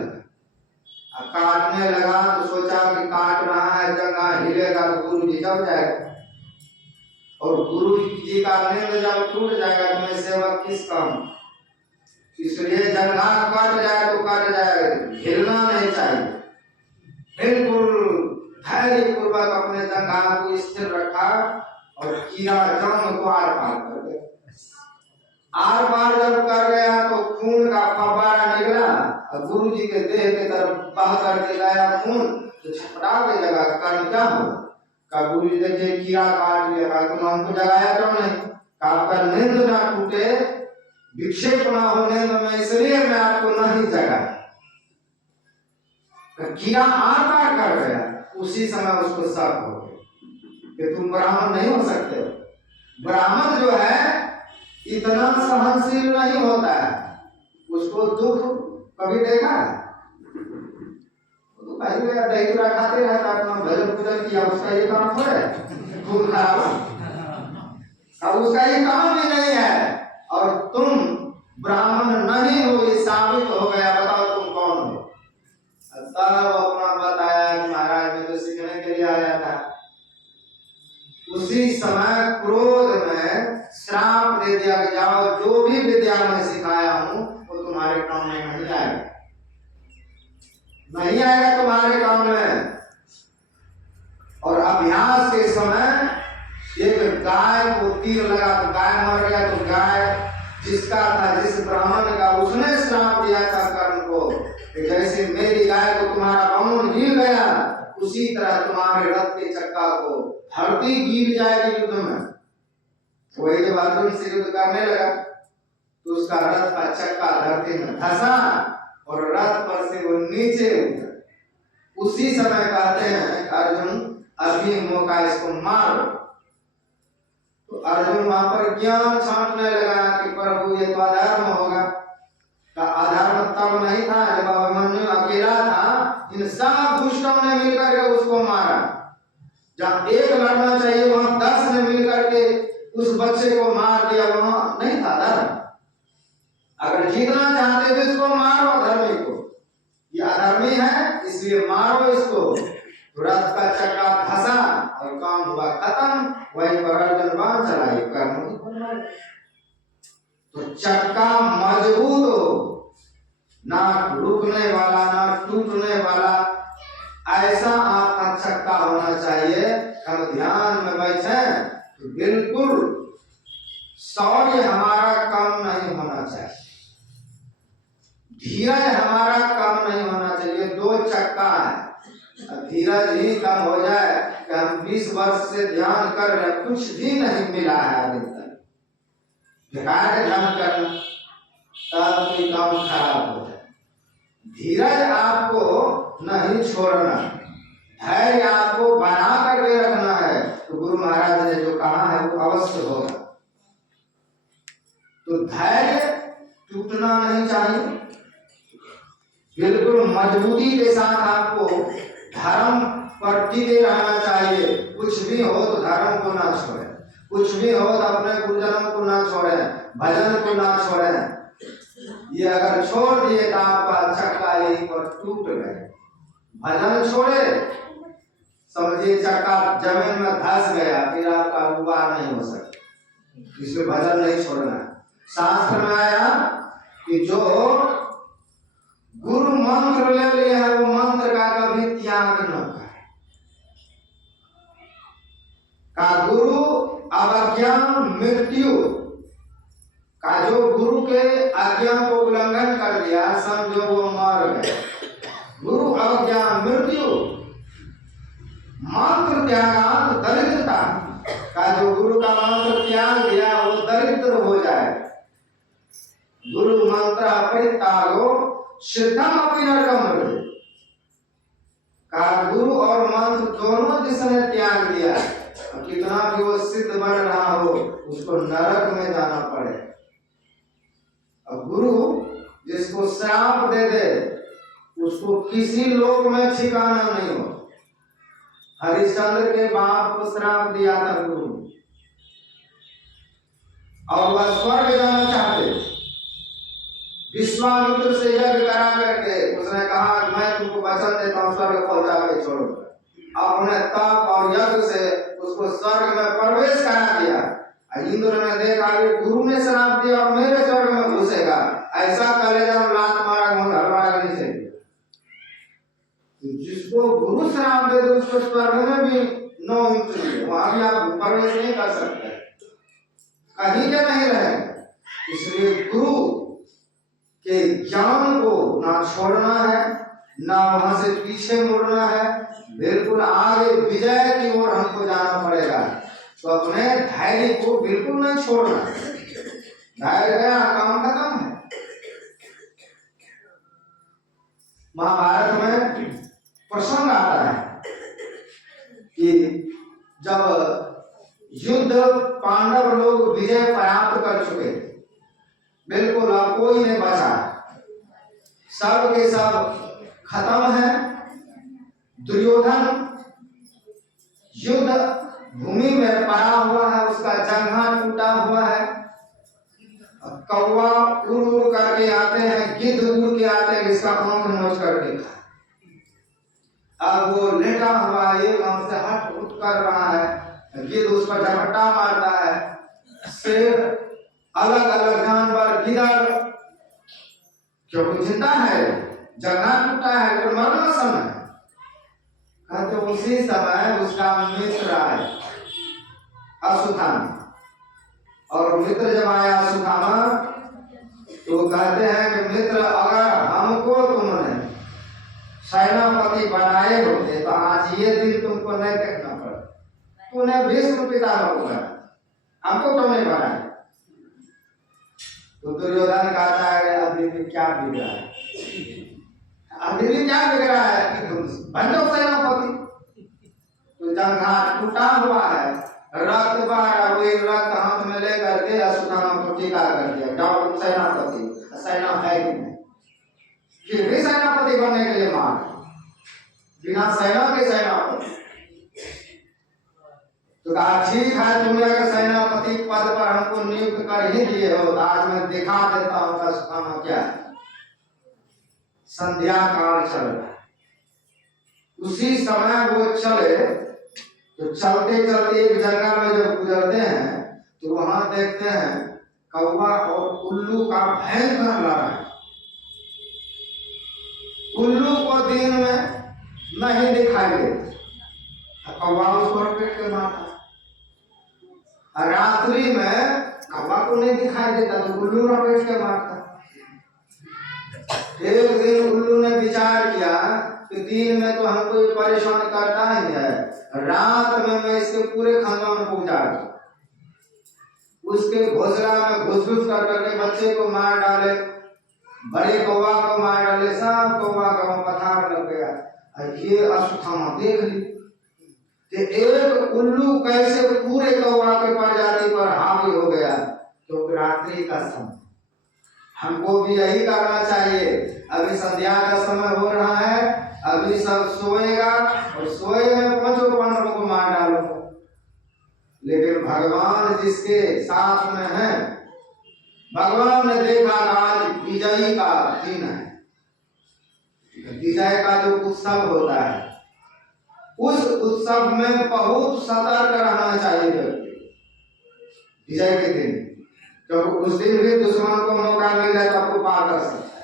लगा। तो सोचा कि काट रहा है, जंघा हिलेगा तो गुरु जी जब जाएगा, और गुरु जी का नींद जब टूट जाएगा तो मैं सेवक किस काम। इसलिए जंघा कट जाए तो कट जाए, हिलना नहीं चाहिए। बिल्कुल धैर्य पूर्वक अपने जंघा को स्थिर रखा और कीड़ा जंग को आर पार कर गया। आर पार जब कर गया तो खून का फव्वारा निकला और गुरु जी के देह के तरफ बह करके गया खून। तो छपटा के लगा, कर्म क्या हो? का गुरु जी देखिए कीड़ा काट लिया, का तुम हमको जगाया क्यों नहीं? का आपका नींद ना टूटे, विक्षेप ना हो नींद में, इसलिए मैं आपको नहीं जगाया। कीड़ा आर पार कर गया। उसी समय उसको शक हो गया कि तुम ब्राह्मण नहीं हो सकते। ब्राह्मण जो है इतना सहनशील नहीं होता है, उसको दुख कभी देखा है? तो कहीं गया दही चूड़ा खाते रहता, अपना भजन पूजन किया, उसका ये काम थोड़े खून खराब, अब उसका ये काम भी नहीं है। और तुम ब्राह्मण नहीं हो, ये साबित हो गया, बताओ तुम कौन हो? तब अपना बताया कि महाराज मैं तो सीखने के लिए आया था। उसी समय क्रोध में श्राप दे दिया कि जाओ, जो भी विद्या मैं सिखाया हूं वो तुम्हारे काम में नहीं आएगा तुम्हारे काम में। और अभ्यास के समय एक गाय को तीर लगा तो गाय मर गया, तो गाय जिसका था, जिस ब्राह्मण का, उसने श्राप दिया था कर्म को कि जैसे मेरी गाय को तुम्हारा बाहुन गिर गया, उसी तरह तुम्हारे रथ के चक्का को धरती गिर जाएगी युद्ध में। वही जब अर्जुन से युद्ध करने लगा तो उसका रथ का चक्का धरती में धंसा और रथ पर से वो नीचे उतरा। उसी समय कहते हैं अर्जुन अभी मौका, इसको मारो। तो अर्जुन वहां पर ज्ञान छांटने लगा कि प्रभु ये तो अधर्म होगा, का अधर्म तब नहीं था जब अभिमन्यु अकेला था, इन सब दुष्टों ने मिलकर के उसको मारा। जब एक लड़ना चाहिए वहां 10 ने मिलकर के उस बच्चे को मार दिया, वहां नहीं था धर्म। अगर जीतना चाहते तो इसको मारो, अधर्मी को, ये अधर्मी है इसलिए मारो इसको। रथ का चक्का धसा और काम हुआ खत्म, वही पर अर्जुन बाण चलाई कर्म। तो चक्का मजबूत हो, ना रुकने वाला ना टूटने वाला, ऐसा आपका चक्का होना चाहिए। हम ध्यान में बैठे तो बिल्कुल शौर्य हमारा कम नहीं होना चाहिए, धीरज हमारा कम नहीं होना चाहिए। 2 चक्का है, धीरज ही कम हो जाए कि हम 20 वर्ष से ध्यान कर रहे, कुछ भी नहीं मिला है अभी तक, बेकार का ध्यान करना, तब कोई काम खराब हो जाए। धीरज आपको नहीं छोड़ना, धैर्य आपको बना करके रखना है। तो गुरु महाराज ने जो कहा है वो अवश्य होगा। तो धैर्य टूटना नहीं चाहिए, बिल्कुल मजबूती के साथ आपको धर्म पर टिके रहना चाहिए। कुछ भी हो तो धर्म को ना छोड़े, कुछ भी हो तो अपने गुरुजनों को ना छोड़े, भजन को ना छोड़े। ये अगर छोड़ दिए तो आपका चक्का यहीं पर टूट गए। भजन छोड़े, समझिए चक्का जमीन में धस गया, फिर आपका हुआ नहीं हो सकता। इसलिए भजन नहीं छोड़ना। शास्त्र में आया कि जो गुरु मंत्र ले लिए है वो मंत्र का कभी त्याग न करे। का गुरु अवज्ञा मृत्यु का, जो गुरु के आज्ञा को उल्लंघन कर दिया समझो वो मर गए। गुरु अवज्ञा मृत्यु, मंत्र त्यागांत दरिद्रता का, जो गुरु का मंत्र त्याग दिया वो दरिद्र हो जाए। गुरु मंत्र अपरित्यागो सिद्धम अपि नरकम मृत्यु का, गुरु और मंत्र दोनों जिसने त्याग दिया, कितना भी वो सिद्ध बन रहा हो उसको नरक में जाना पड़े। अब गुरु जिसको श्राप दे दे उसको किसी लोक में ठिकाना नहीं हो। हरिश्चंद्र के बाप को श्राप दिया था गुरु, और वह स्वर्ग जाना चाहते। विश्वामित्र से यज्ञ करा करके उसने कहा मैं तुमको वचन देता हूँ स्वर्ग पहुंचा के छोड़ूंगा। अपने तप और यज्ञ से उसको स्वर्ग में प्रवेश करा दिया। इंद्र ने देखा कि गुरु ने श्राप दिया और मेरे स्वर्ग में घुसेगा, ऐसा कलेजा में लात मारा हलवा नहीं चाहिए। तो जिसको गुरु श्राप दे दो उसको स्वर्ग में भी नो एंट्री, वहां भी आप प्रवेश नहीं कर सकते, कहीं के नहीं रहे। इसलिए गुरु के ज्ञान को ना छोड़ना है, ना वहां से पीछे मुड़ना है, बिल्कुल आगे विजय की ओर हमको जाना पड़ेगा। तो अपने धैर्य को बिल्कुल नहीं छोड़ना। धैर्य गया काम खत्म है। महाभारत में प्रसंग आता है कि जब युद्ध पांडव लोग विजय प्राप्त कर चुके, बिल्कुल अब कोई नहीं बचा, सब के सब खत्म है। दुर्योधन युद्ध भूमि में पड़ा हुआ है, उसका जंघा टूटा हुआ है। कौवा उड़ उड़ करके आते हैं, गिद्ध उड़ के आते हैं, इसका आंख नोच करके खा। अब वो लेटा हुआ एक आंख से हट उठ कर रहा है, गिद्ध उस पर झपट्टा मारता है। शेर, अलग अलग जानवर, गिद्ध, क्योंकि जिंदा है, जंघा टूटा है तो मरना समय। कहते उसी समय उसका मित्र आया अश्वत्थामा, और मित्र जब आया अश्वत्थामा तो कहते हैं कि मित्र अगर हमको तुमने सेनापति बनाए होते तो आज ये दिन तुमको नहीं देखना पड़ा, तूने भीष्म पितामह को बनाया, हमको तो नहीं बनाया। तो दुर्योधन कहता है अभी भी क्या बिगड़ा है, अभी भी क्या बिगड़ा है कि तुम बन जाओ सेनापति। तो जंघा टूटा हुआ है, रक्त बह रहा, वही रक्त हाथ में लेकर के अश्वत्थामा को टीका कर दिया, जाओ तुम सेनापति, सेना है कि नहीं। फिर भी सेनापति बनने के लिए मान बिना सेना के सेनापति। तो कहा ठीक है, तुम अगर सेनापति पद पर हमको नियुक्त कर ही दिए हो तो आज मैं दिखा देता हूं अश्वत्थामा क्या है। संध्या काल चल रहा है, उसी समय वो चले तो चलते चलते एक जंगल में जब गुजरते हैं तो वहां देखते हैं कौवा और उल्लू का भयंकर लड़ाई। उल्लू को दिन में नहीं दिखाई देता, कौवा उसको रपेट के मारता। रात्रि में कौवा को नहीं दिखाई देता तो उल्लू रपेट के मारता। एक दिन उल्लू ने विचार किया कि दिन में तो हमको परेशान करता ही है, रात में मैं इसके पूरे खानदान को उजाड़ दूं, उसके घोंसला में घुस घुस कर करके बच्चे को मार डाले, बड़े कौवा को मार डाले, सब कौवा का पथार लग गया। ये अश्वत्थामा देख ली कि एक उल्लू कैसे पूरे कौवा के प्रजाति पर हावी हो गया। तो रात्रि का समय, हमको भी यही करना चाहिए। अभी संध्या का समय हो रहा है, अभी सब सोएगा और सोए में पांचों पांडवों को मार डालूंगा। लेकिन भगवान जिसके साथ में है, भगवान ने देखा आज विजयी का दिन है, विजय का जो उत्सव होता है उस उत्सव में बहुत सतर्क रहना चाहिए व्यक्ति। विजय के दिन, क्योंकि उस दिन भी दुश्मन को मौका मिल जाए तो आपको पार कर सकता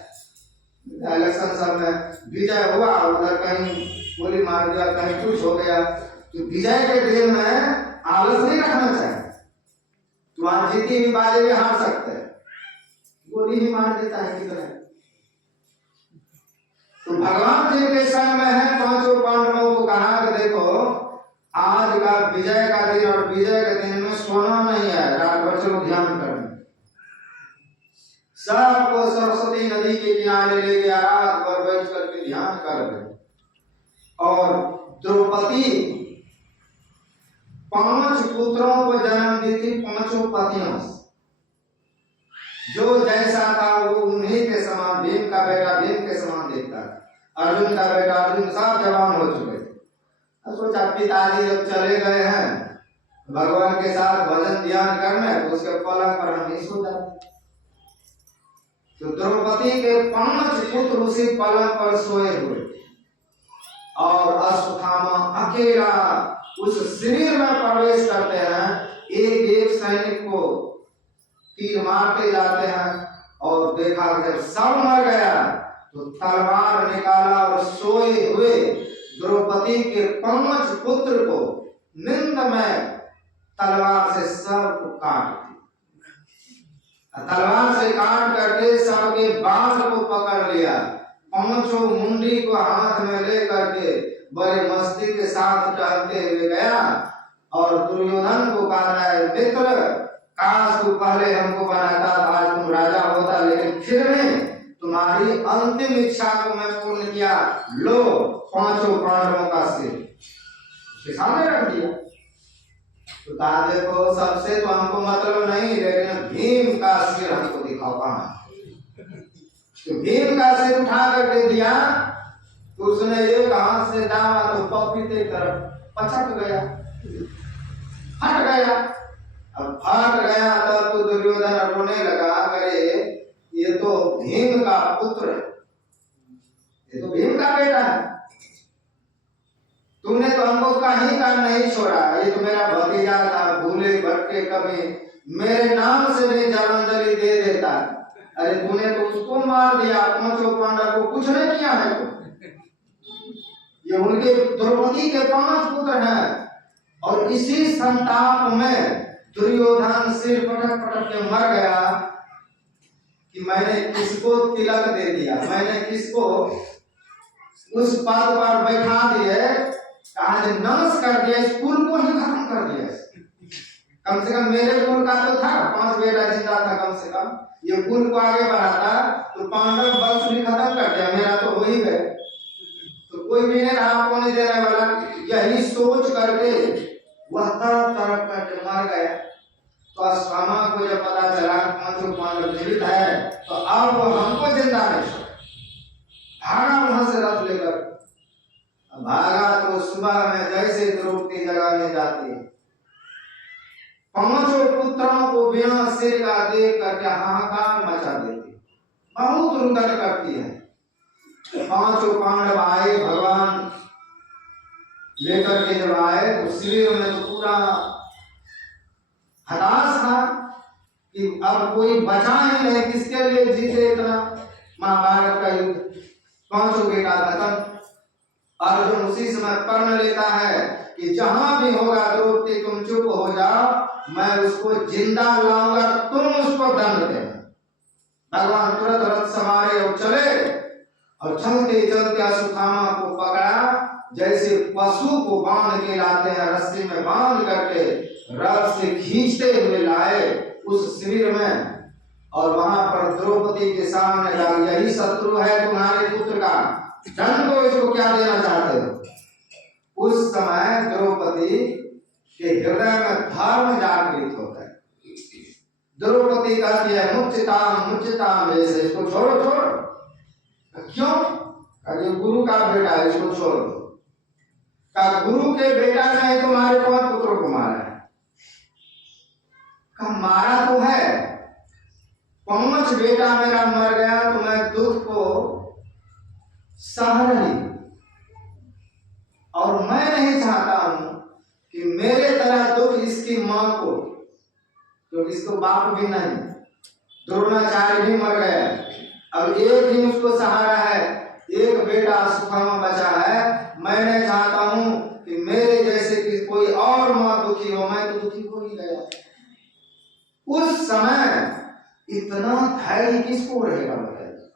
है। इलेक्शन सब में विजय हुआ, उधर कहीं गोली मार दिया, कहीं कुछ हो गया, तो विजय के दिन में आलस नहीं रखना चाहिए। तुम्हारा जीती हुई बाजी भी हार सकते हैं, गोली ही मार देता है किधर। तो भगवान जी के संग में है, पांचों पांडवों को कहा कि देखो आज का विजय का दिन और विजय के दिन में सोना नहीं है, रात भर चलो ध्यान करना। सबको सरस्वती नदी के किनारे ले गया, रात भर बैठ करके ध्यान कर रहे। और द्रौपदी 5 पुत्रों को जन्म दी थी, 5 पतियों से। जो जैसा था वो उन्हीं के समान, भीम का बेटा भीम के समान देखता था, अर्जुन का बेटा अर्जुन, सब जवान हो चुके थे। सोचा पिताजी जब चले गए हैं भगवान के साथ भजन ध्यान करने, तो उसके पलंग पर हम नहीं सो जाते। तो द्रौपदी के 5 पुत्र उसी पलंग पर सोए हुए और अश्वत्थामा अकेला उस शिविर में प्रवेश करते हैं। एक एक सैनिक को तीर मारते जाते हैं और देखा जब सब मर गया तो तलवार निकाला और सोए हुए द्रौपदी के 5 पुत्र को निंद में तलवार से सबको काट दिया। तलवार से काट करके सबके बाल को पकड़ लिया, 5 मुंडी को हाथ में ले करके बड़े मस्ती के साथ टहलते हुए गया और दुर्योधन को कहा है, मित्र काश तू पहले हमको बनाता, आज तुम राजा होता, लेकिन फिर भी तुम्हारी अंतिम इच्छा को मैं पूर्ण किया। लो 5 पांडवों का सिर उसके सामने रख दिया। तो कहा देखो सबसे तो हमको मतलब नहीं, लेकिन भीम का सिर हमको दिखाओ कहाँ। तो भीम का सिर उठा करके दिया तो उसने एक हाथ से दामा तो पपीते की तरफ पछक गया, हट गया। अब फट गया तब तो दुर्योधन रोने लगा, अरे ये तो भीम का पुत्र है, ये तो भीम का बेटा है, तुमने तो हमको कहीं का नहीं छोड़ा, ये तो मेरा भतीजा था, भूले भटके कभी मेरे नाम से भी जलांजलि दे देता। अरे तूने तो उसको मार दिया, 5 पांडव को कुछ नहीं किया है। तो ये उनके द्रौपदी के 5 पुत्र हैं और इसी संताप में दुर्योधन सिर पटक पटक के मर गया कि मैंने किसको तिलक दे दिया, मैंने किसको उस पद पर बैठा दिए, कहा नमस कर दिया, इस कुल को ही खत्म कर दिया। कम से कम मेरे कुल का तो था, 5 बेटा जिंदा था, कम से कम ये कुल को आगे बढ़ाता तो पांडव वंश भी खत्म कर दिया, मेरा तो हो ही गए, तो कोई भी नहीं रहा, को नहीं देने वाला। यही सोच करके वह तरफ तरफ करके मर गया। तो अश्वत्थामा को जब पता चला 5 पांडव जीवित है तो अब वो हमको जिंदा नहीं छोड़ा, पांचों पुत्रों को बिना सिर का देख करके हाहाकार मचा देती, बहुत रुदन करती है। पांचों पांडव आए, भगवान लेकर के जब आए तो शिविर में तो पूरा हताश था कि अब कोई बचा ही नहीं, किसके लिए जीते इतना महाभारत का युद्ध। पांचों बेटा खत्म। अर्जुन उसी समय प्रण लेता है कि जहां भी होगा द्रौपदी तुम चुप हो जाओ, मैं उसको जिंदा लाऊंगा, तुम उसको दंड देना। भगवान तुरंत रथ सवारे और चले, और चलते चलते अश्वत्थामा को पकड़ा, जैसे पशु को बांध के लाते हैं, रस्सी में बांध करके रथ से खींचते हुए लाए उस शिविर में। और वहां पर द्रौपदी के सामने कहा, यही शत्रु है तुम्हारे पुत्र का, जन्म को इसको क्या देना चाहते हो। उस समय द्रौपदी के हृदय में धर्म जागृत होता है। द्रौपदी कहती है, मुच्यताम जैसे, इसको छोड़ो छोड़ो। क्यों? कहा गुरु का बेटा है, इसको छोड़ दो। कहा गुरु के बेटा ने तुम्हारे 5 पुत्रों को मारा है। कहा मारा तो है, 5 बेटा मेरा मर गया तो मैं दुख को सह रही, और मैं नहीं चाहता हूं कि मेरे तरह दुख इसकी मां को, क्योंकि इसको बाप भी नहीं, द्रोणाचार्य भी मर गया, अब एक ही उसको सहारा है, एक बेटा सुखमा बचा है। मैं नहीं चाहता हूं कि मेरे जैसे कि कोई और मां दुखी हो, मैं तो दुखी हो ही गया। उस समय इतना धैर्य किसको रहेगा बताइए,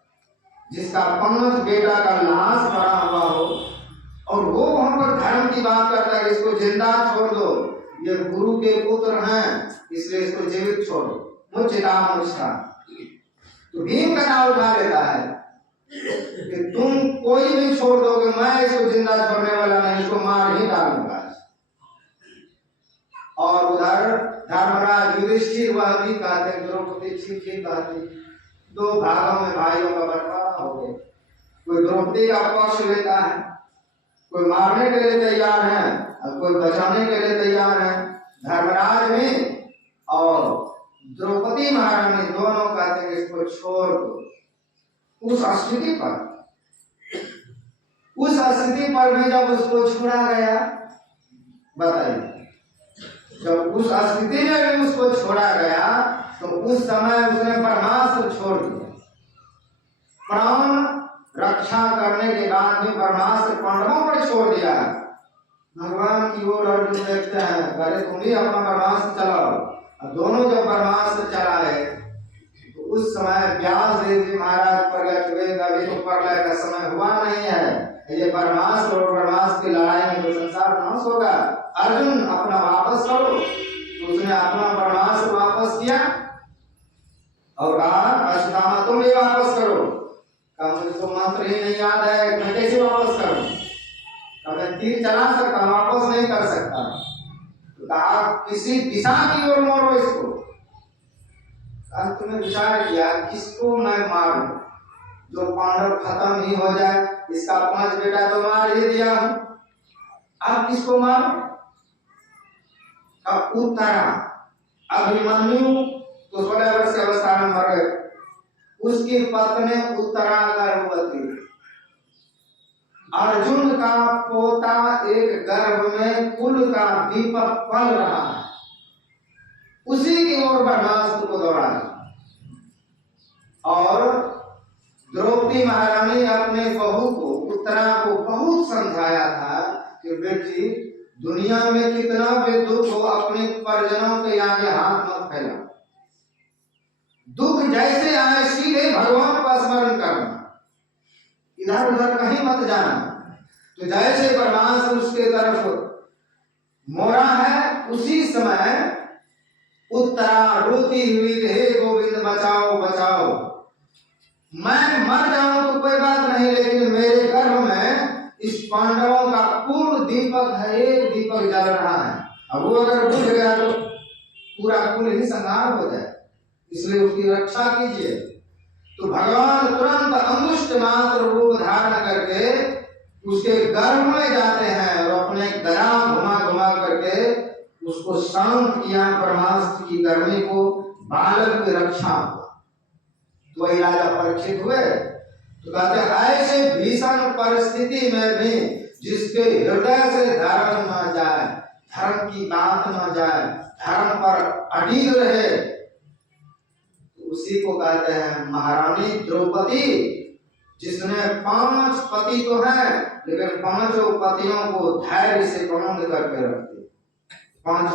जिसका 5 बेटा का लाश पड़ा हुआ हो, और वो वहां पर धर्म की बात करता है कि इसको जिंदा छोड़ दो, ये गुरु के पुत्र हैं इसलिए इसको जीवित छोड़ो। मुझका तो भीम का नाम उठा लेता है कि तुम कोई भी छोड़ दोगे, मैं इसको जिंदा छोड़ने वाला नहीं, इसको मार ही डालूंगा। और उधर धर्मराज युधिष्ठिर वह भी कहते, द्रौपदी ठीक कहती, 2 भागों में भाइयों का बंटवारा हो गया। कोई द्रौपदी का पक्ष लेता है, कोई मारने के लिए तैयार है और कोई बचाने के लिए तैयार है। धर्मराज में और द्रौपदी महारानी दोनों कहते हैं इसको छोड़ दो। उस स्थिति पर भी जब उसको छोड़ा गया, बताइए, जब उस स्थिति में भी उसको छोड़ा गया तो उस समय उसने ब्रह्मास्त्र छोड़ दिया। प्राण रक्षा करने के बाद भी ब्रह्मास्त्र पांडवों पर छोड़ दिया। भगवान की ओर अर्जुन देखते हैं, अरे तुम ही अपना ब्रह्मास्त्र चलाओ। अब दोनों जब ब्रह्मास्त्र चलाए तो उस समय व्यास देव जी महाराज प्रकट हुए, अभी तो प्रलय का समय हुआ नहीं है, ये ब्रह्मास्त्र और ब्रह्मास्त्र की लड़ाई में तो संसार नाश होगा, अर्जुन अपना वापस करो। तो उसने अपना ब्रह्मास्त्र वापस किया और कहा, अश्वत्थामा तुम भी वापस करो। कहा मुझे तो मंत्र ही नहीं याद है, मैं कैसे वापस करूं? कहा मैं तीर चला सकता, वापस नहीं कर सकता। तो कहा किसी दिशा की ओर मोड़ो इसको। अंत में विचार किया, किसको मैं मारूं जो पांडव खत्म ही हो जाए, इसका 5 बेटा तो मार ही दिया हूं, अब किसको मारूं? अब उत्तरा, अभिमन्यु तो 16 वर्ष की अवस्था में मर गए, उसकी पत्नी उत्तरा गर्भवती, अर्जुन का पोता एक गर्भ में कुल का दीपक पल रहा है, उसी की ओर ब्रह्मास्त्र को दौड़ा। और द्रौपदी महारानी अपने बहू को, उत्तरा को बहुत समझाया था कि बेटी दुनिया में कितना भी दुख हो, अपने परिजनों के आगे हाथ मत फैला, दुख जैसे आए सीधे भगवान का स्मरण करना, इधर उधर कहीं मत जाना। तो जैसे ब्रह्मास्त्र उसके तरफ मोड़ा है, उसी समय उत्तरा रोती हुई, हे गोविंद बचाओ बचाओ, मैं मर जाऊं तो कोई बात नहीं, लेकिन मेरे गर्भ में इस पांडवों का पूर्ण दीपक है, एक दीपक जल रहा है, अब वो अगर बुझ गया तो पूरा कुल ही संहार हो जाए, इसलिए उसकी रक्षा कीजिए। तो भगवान तुरंत अंगुष्ठ मात्र रूप धारण करके उसके गर्भ में जाते हैं और अपने गदा घुमा घुमा करके उसको शांत किया, ब्रह्मास्त्र की गर्मी को, बालक की रक्षा हुआ। तो वही राजा परीक्षित हुए। तो कहते ऐसे भीषण परिस्थिति में भी जिसके हृदय से धर्म न जाए, धर्म की बात न जाए, धर्म पर अडिग रहे, तो उसी को कहते हैं महारानी द्रौपदी, जिसने 5 पति तो हैं लेकिन 5 पतियों को धैर्य से बंद करके रखते, 5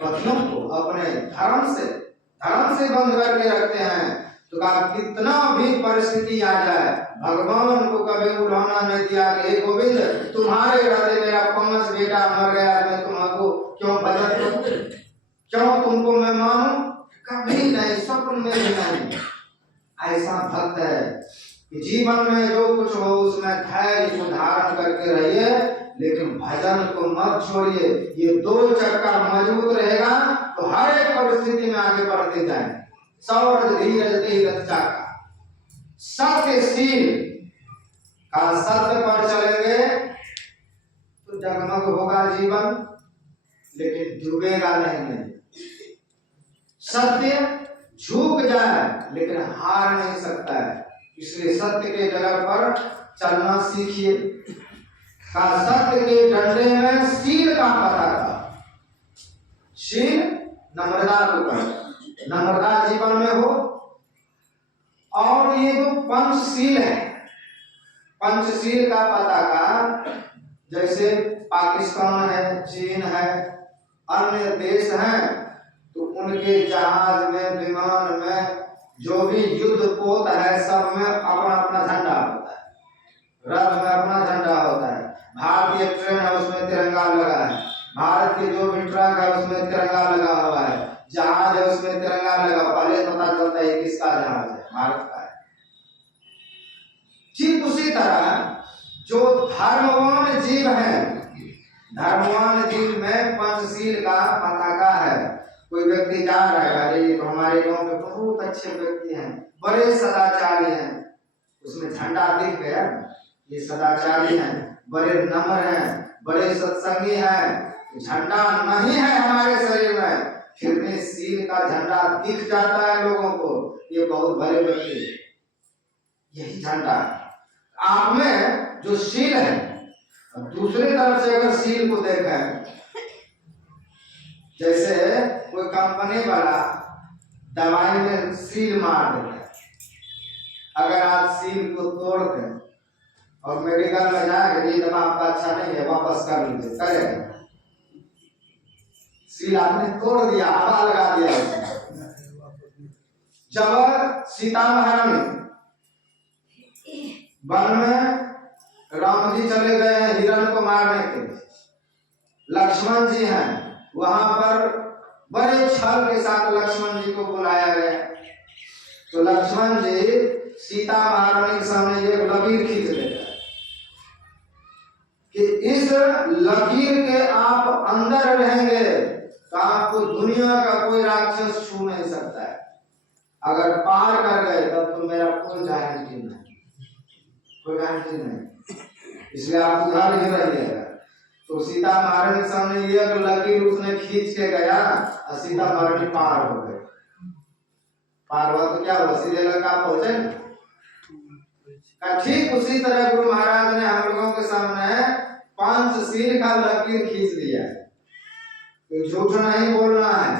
पतियों को अपने धर्म से बंद करके रखते हैं। तो कहा कितना भी परिस्थिति आ जाए, भगवान को कभी उड़ाना नहीं दिया कि हे गोविंद तुम्हारे हृदय मेरा 5 बेटा मर गया, मैं तुम्हारे क्यों बदल दूं, क्यों तुमको मैं मानूं, कभी नहीं, स्वप्न में भी नहीं। ऐसा भक्त है कि जीवन में जो कुछ हो उसमें धैर्य को धारण करके रहिए, लेकिन भजन को मत छोड़िए। ये 2 चक्का मजबूत रहेगा तो हर एक परिस्थिति में आगे बढ़ते जाएंगे। सौर धीरज धीरज चाका, सत्यशील का सत्य पर चलेंगे तो जगमग होगा जीवन, लेकिन डूबेगा नहीं। सत्य झुक जाए लेकिन हार नहीं सकता है, इसलिए सत्य के जगह पर चलना सीखिए। का सत्य के डंडे में शील का पता था। शील नम्रता को कहते, नम्रता जीवन में हो। और ये जो पंचशील है, पंचशील का पता का, जैसे पाकिस्तान है, चीन है, अन्य देश हैं, तो उनके जहाज में, विमान में जो भी युद्ध पोत है, सब में अपना अपना झंडा होता है, रथ में अपना झंडा होता है। भारतीय ट्रेन है उसमें तिरंगा लगा है, भारत के जो भी ट्रक है उसमें तिरंगा लगा हुआ है, जहाज है उसमें तिरंगा लगा, पहले पता चलता है किसका जहाज है, भारत का है। ठीक उसी तरह जो धर्मवान जीव है, धर्मवान जीव में पंचशील का पताका है। कोई व्यक्ति जा रहा है, अरे तो हमारे गांव में बहुत अच्छे व्यक्ति हैं, बड़े सदाचारी हैं, उसमें झंडा दिख गया, ये सदाचारी हैं, बड़े नम्र हैं, बड़े सत्संगी हैं। झंडा नहीं है हमारे शरीर में, फिर भी शील का झंडा दिख जाता है लोगों को, ये बहुत बड़े व्यक्ति, यही झंडा आप में जो शील है। दूसरी तरफ से अगर शील को देखें, जैसे कोई कंपनी वाला दवाई में सील मार देता है, अगर आप सील को तोड़ दें और मेडिकल में जाएंगे ये दवा आपका अच्छा नहीं है वापस कर लीजिए, करेगा? सील आपने तोड़ दिया, हवा लगा दिया उसमें। जब सीता महारानी वन में राम जी चले गए हैं हिरण को मारने के लिए, लक्ष्मण जी हैं वहां पर, बड़े छल के साथ लक्ष्मण जी को बुलाया गया। तो लक्ष्मण जी सीता महारानी के सामने एक लकीर खींच देता है कि इस लकीर के आप अंदर रहेंगे तो आपको दुनिया का कोई राक्षस छू नहीं सकता है, अगर पार कर गए तब तो मेरा कोई गारंटी नहीं, कोई गारंटी नहीं, इसलिए आप उधर ही रहिएगा। तो सीता महारानी के सामने एक लकीर उसने खींच के गया और सीता महारानी पार हो गई। पार हुआ तो क्या हुआ, सीधे लंका पहुंचे। ठीक उसी तरह गुरु महाराज ने हम लोगों के सामने पंचशील का लकीर खींच दिया है। कोई झूठ नहीं बोलना है,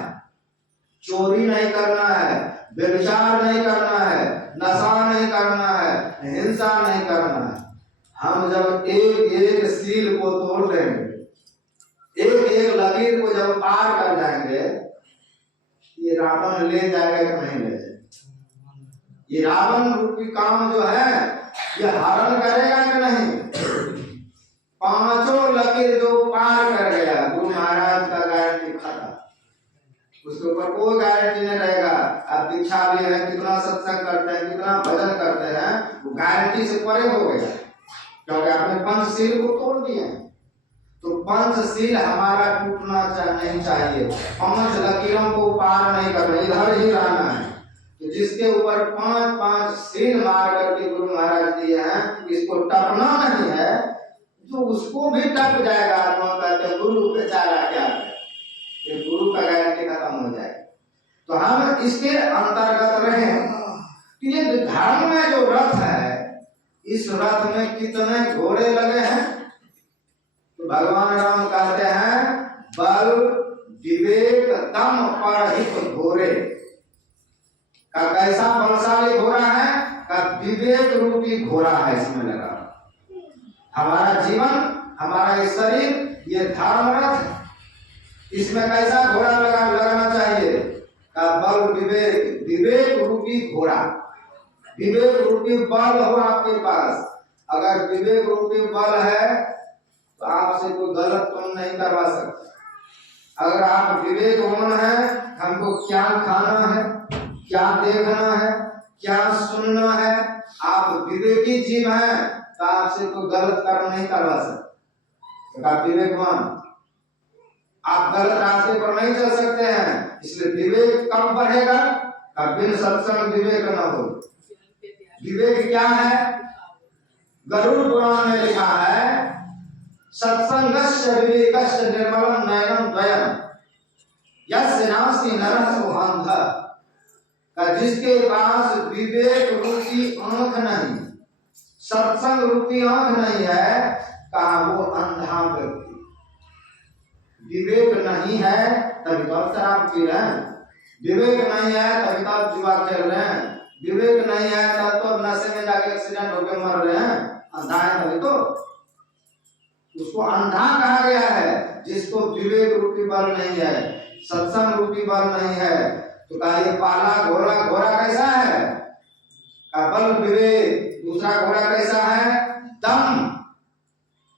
चोरी नहीं करना है, व्यभिचार नहीं करना है, नशा नहीं करना है, हिंसा नहीं करना है। हम जब एक एक सील को तोड़ देंगे, एक एक लकीर को जब पार कर जाएंगे, ये रावण ले जाएगा कि नहीं ले जाएगा? ये रावण रूपी काम जो है ये हरण करेगा कि नहीं? 5 लकीर जो पार कर गया, गुरु महाराज का गारंटी खत्म, उसके ऊपर कोई गारंटी नहीं रहेगा। अब दीक्षा भी है, कितना सत्संग करते हैं, कितना भजन करते हैं, वो गारंटी से परे हो गया, क्योंकि आपने पंचशील को तोड़ दिया। तो पंचशील हमारा टूटना नहीं चाहिए, 5 लकीरों को पार नहीं करना, इधर ही रहना है। तो जिसके ऊपर 5 शील मार करके गुरु महाराज दिए हैं, इसको टपना नहीं है, जो उसको भी टप जाएगा। आत्मा कहते हैं गुरु बेचारा क्या है, इसके अंतर्गत रहे। तो ये धर्म में जो रथ है, इस रथ में कितने घोड़े लगे हैं? तो भगवान राम कहते हैं बल विवेक दम परहित घोड़े का कैसा बलशाली घोड़ा है? का विवेक रूपी घोड़ा है इसमें लगा। हमारा जीवन, हमारा ये शरीर, ये धर्म रथ, इसमें कैसा घोड़ा लगाना चाहिए? का बल विवेक, विवेक रूपी घोड़ा। विवेक रूपी बल हो आपके पास। अगर विवेक रूपी बल है तो आपसे कोई गलत काम नहीं करवा सकता। अगर आप विवेकवान है, हमको क्या खाना है, क्या देखना है, क्या सुनना है, आप विवेकी जीव हैं तो आपसे कोई गलत कर्म नहीं करवा सकते। तो आप विवेकवान, आप गलत रास्ते पर नहीं चल सकते हैं। इसलिए विवेक कब बढ़ेगा? बिन सत्संग विवेक न हो। विवेक क्या है? गरुड़ पुराण में लिखा है सत्संगस्य विवेकस्य निर्मलम नयनम द्वयम यस्य नास्ति नरः सोऽन्धः। का जिसके पास विवेक रूपी आंख नहीं, सत्संग रूपी आंख नहीं है, कहा वो अंधा व्यक्ति। विवेक नहीं है तभी तो आप शराब पी रहे हैं, विवेक नहीं है तभी तो आप जुआ खेल रहे हैं, विवेक नहीं है तब तो नशे में जाके एक्सीडेंट होकर मर रहे हैं। अंधा है तभी तो उसको अंधा कहा गया है, जिसको विवेक रूपी बल नहीं है, सत्संग रूपी बल नहीं है। तो कहा ये पाला घोड़ा, घोड़ा कैसा है? का बल विवेक। दूसरा घोड़ा कैसा है? दम।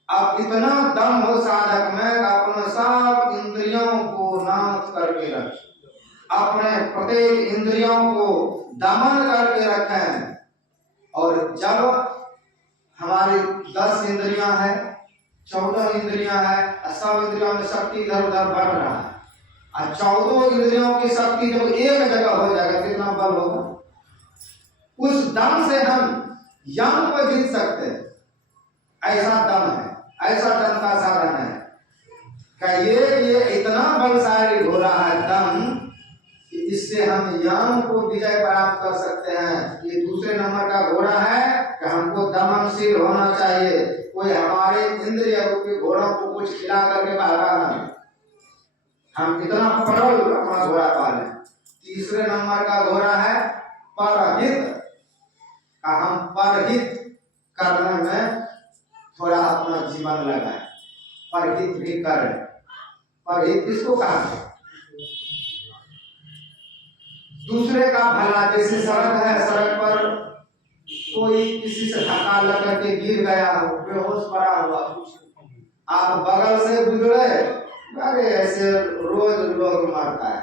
अब इतना दम हो साधक में अपने सब इंद्रियों को नाश करके रखें, अपने प्रत्येक इंद्रियों को दमन करके रखें। और जब हमारी 10 इंद्रियां हैं, 14 इंद्रियां हैं, सब इंद्रियों में शक्ति इधर उधर बढ़ रहा है, और 14 इंद्रियों की शक्ति जब एक जगह हो जाएगा कितना बल होगा? उस दम से हम यम को जीत सकते हैं। ऐसा दम है, ऐसा दम का साधन है। क्या ये इतना बलशाली घोड़ा है दम कि इससे हम यम को विजय प्राप्त कर सकते हैं। ये दूसरे नंबर का घोड़ा है कि हमको दमनशील होना चाहिए। कोई हमारे इंद्रिय रूपी घोड़ों को कुछ खिला करके भगाना नहीं। हम कितना परल अपना घोड़ा पाले। तीसरे नंबर का घोड़ा है परहित। हम परहित करने में थोड़ा अपना जीवन लगाए, परहित भी करें। परहित किसको कहा? दूसरे का भला। जैसे सड़क है, सड़क पर कोई किसी से धक्का लग करके गिर गया हो, बेहोश पड़ा हुआ, आप बगल से गुजरे, अरे ऐसे रोज लोग मरता है,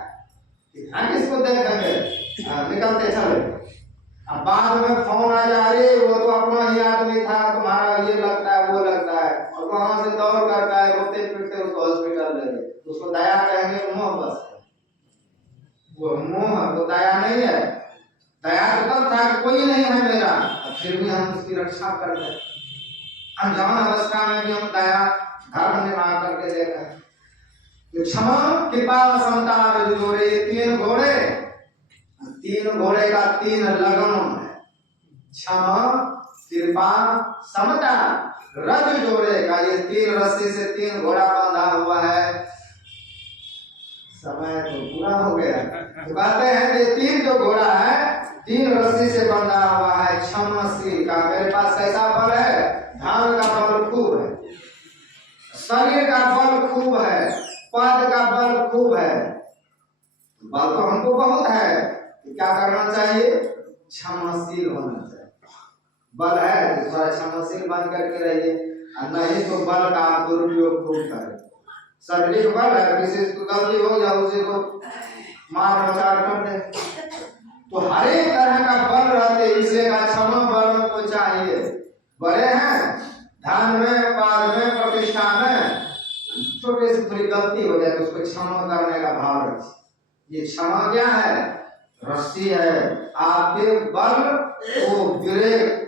किसको देखेंगे, निकलते चले। अब बाद में फोन आ जा, अरे वो तो अपना ही आदमी था, तुम्हारा ये लगता है वो लगता है, और वहां से दौड़ करता है, रोते पीटते उसको हॉस्पिटल ले गए। उसको दया कहेंगे? मोह बस। वो मोह, वो दया नहीं है। दया तो तब था कि कोई नहीं है मेरा, फिर भी हम उसकी रक्षा कर रहे। अनजान अवस्था में भी हम दया धर्म निर्माण करके दे रहे। तो क्षमा कृपा समता जोड़े, ये 3 घोड़े, 3 घोड़े का 3 लगन है। क्षमा कृपा समता रज जोड़े का ये 3 रस्सी से 3 घोड़ा बंधा हुआ है। समय तो पूरा हो गया। तो कहते हैं कि 3 जो घोड़ा है 3 रस्सी से बंधा हुआ है। क्षमाशील का मेरे पास कैसा बल है? धन का बल खूब है, शरीर का बल खूब है, पद का बल खूब है। बल तो हमको बहुत है, क्या करना चाहिए? क्षमाशील होना चाहिए। बल है तो थोड़ा क्षमाशील बन करके रहिए, नहीं तो बल का आप दुरुपयोग खूब करें। शारीरिक बल है, किसी को गलती हो जाए उसी को मार मचार कर दे, तो हर एक तरह का बल रहते, इसलिए का क्षमा बल को चाहिए। बड़े हैं धन में, पद में, प्रतिष्ठा में, छोटे से थोड़ी गलती हो जाए तो उसको क्षमा करने का भाव रखिए। ये क्षमा क्या है? रस्सी है। आपके बल वो ब्रेक,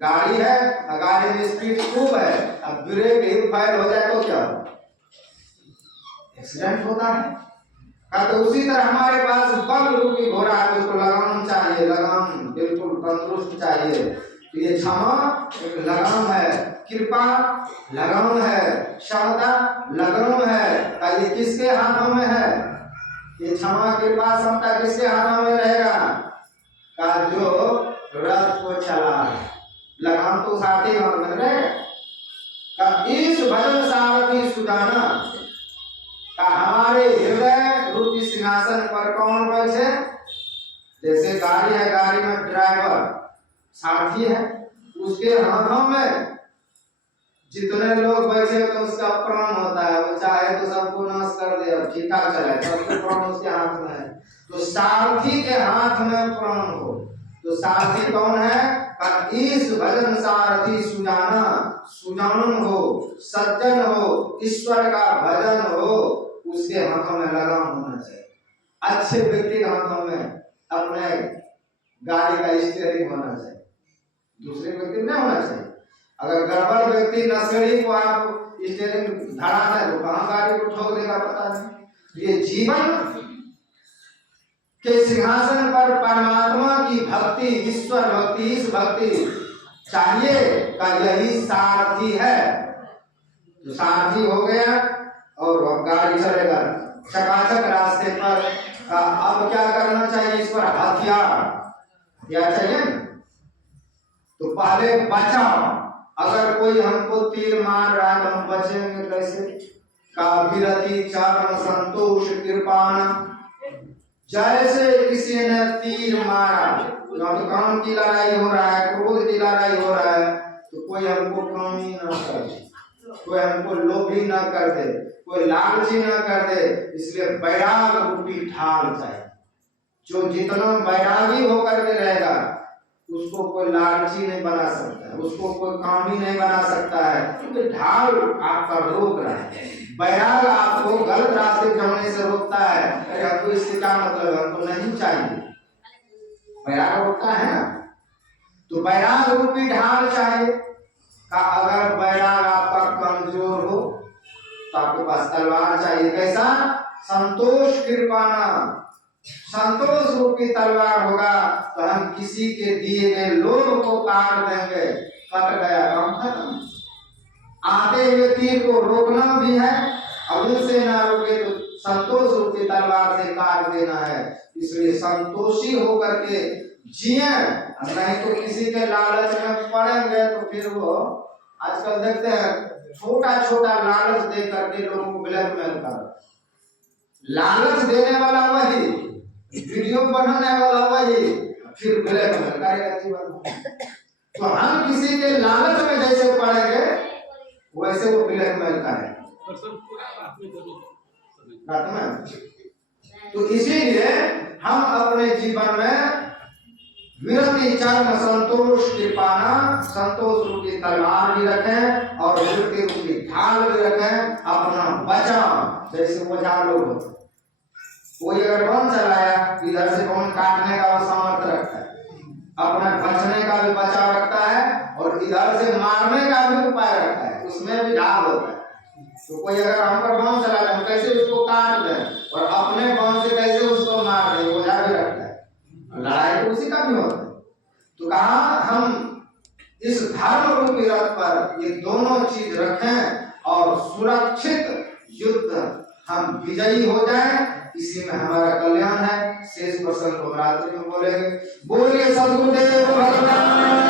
गाड़ी है, गाड़ी में स्पीड खूब है, अब ब्रेक ही फेल हो जाए तो क्या हो? एक्सीडेंट होता है। का तो उसी तरह हमारे पास बल रूपी घोड़ा है, उसको लगाम चाहिए, लगाम बिल्कुल तंदुरुस्त चाहिए। तो ये क्षमा एक लगाम है, कृपा लगाम है, क्षमता लगाम है। का ये किसके हाथों में है? ये क्षमा कृपा क्षमता किसके हाथों में रहेगा? का जो रथ को चला है, लगाम तो साथी हाथ में रहेगा। का इस भजन सारथी सुजाना का हमारे हृदय रूपी सिंहासन पर कौन बैठे? जैसे गाड़ी है, गाड़ी में ड्राइवर सारथी है, उसके हाथों में जितने लोग बैठे तो उसका प्राण होता है, वो चाहे तो सबको नाश कर दे और ठीक ठाक चले, सबको प्राण उसके हाथ में है। तो सारथी के हाथ में प्राण हो, तो सारथी कौन है? इस भजन सारथी सुजाना, सुजान हो, सज्जन हो, ईश्वर का भजन हो, उसके हाथों में लगाम होना चाहिए। अच्छे व्यक्ति के हाथों में अपने गाड़ी का स्टीयरिंग होना चाहिए, दूसरे व्यक्ति नहीं होना चाहिए। अगर गड़बड़ व्यक्ति नशेड़ी को आप स्टीयरिंग धरा है तो कहाँ गाड़ी को ठोक देगा पता नहीं। ये जीवन के सिंहासन पर परमात्मा की भक्ति, ईश्वर भक्ति, इस भक्ति चाहिए का यही सारथी है। तो सारथी हो गया और अब गाड़ी चलेगा चकाचक रास्ते पर। अब क्या करना चाहिए? इस पर हथियार क्या चाहिए? तो पहले बचाओ। अगर कोई हमको तीर मार रहा है तो हम बचेंगे कैसे? का विरति चरण संतोष कृपाण, जैसे किसी ने तीर मारा, तो काम की लड़ाई हो रहा है, क्रोध की लड़ाई हो रहा है, तो कोई हमको कामी ना कर दे, कोई हमको लोभी ना कर दे, कोई लालची ना कर दे। इसलिए बैराग रूपी ढाल चाहिए। जो जितना बैरागी होकर के रहेगा उसको कोई लालची नहीं बना सकता है, उसको कोई कामी नहीं बना सकता है, क्योंकि ढाल आपका रोक रहा है। बैराग आपको गलत रास्ते जाने से रोकता है। अरे आपको इससे क्या मतलब है? हमको नहीं चाहिए, बैराग रोकता है ना। तो बैराग रूपी ढाल चाहिए। का अगर बैराग आपका कमजोर हो तो आपके पास तलवार चाहिए। कैसा? संतोष कृपाना, संतोष रूपी तलवार होगा तो हम किसी के दिए गए लोभ को काट देंगे, कट गया काम खत्म। आते हुए तीर को रोकना भी है, अब उनसे ना रोके तो संतोष रूपी तलवार से काट देना है। इसलिए संतोषी होकर के जिए, नहीं तो किसी के लालच में पड़ेंगे तो फिर वो आजकल देखते हैं छोटा छोटा लालच दे करके लोगों को ब्लैकमेल कर। लालच देने वाला वही, वीडियो बनाने वाला वही, फिर ब्लैकमेल करेगा जीवन। तो हम किसी के लालच में जैसे पड़ेंगे वैसे वो ब्लैकमेल करेगा। तो इसीलिए हम अपने जीवन में विरति चरण संतोष के पाना, संतोष रूपी तलवार भी रखें और विरति रूपी ढाल भी रखें। अपना बचाव, जैसे ओझा लोग होते, कोई अगर बम चलाया इधर से बम काटने का सामर्थ्य रखता है, अपना बचने का भी बचाव रखता है और इधर से मारने का भी उपाय रखता है, उसमें भी ढाल होता है। तो कोई अगर हम पर बम चला दे, हम कैसे उसको काट दें और अपने बम से कैसे उसको मार दें, ओझा भी रखता है। लड़ाई तो उसी का भी होता है। तो कहा हम इस धर्म रूपी रथ पर ये दोनों चीज रखें और सुरक्षित युद्ध हम विजयी हो जाएं, इसी में हमारा कल्याण है। शेष प्रसंग को रात्रि में बोलेंगे। बोलिए सद्गुरुदेव भगवान।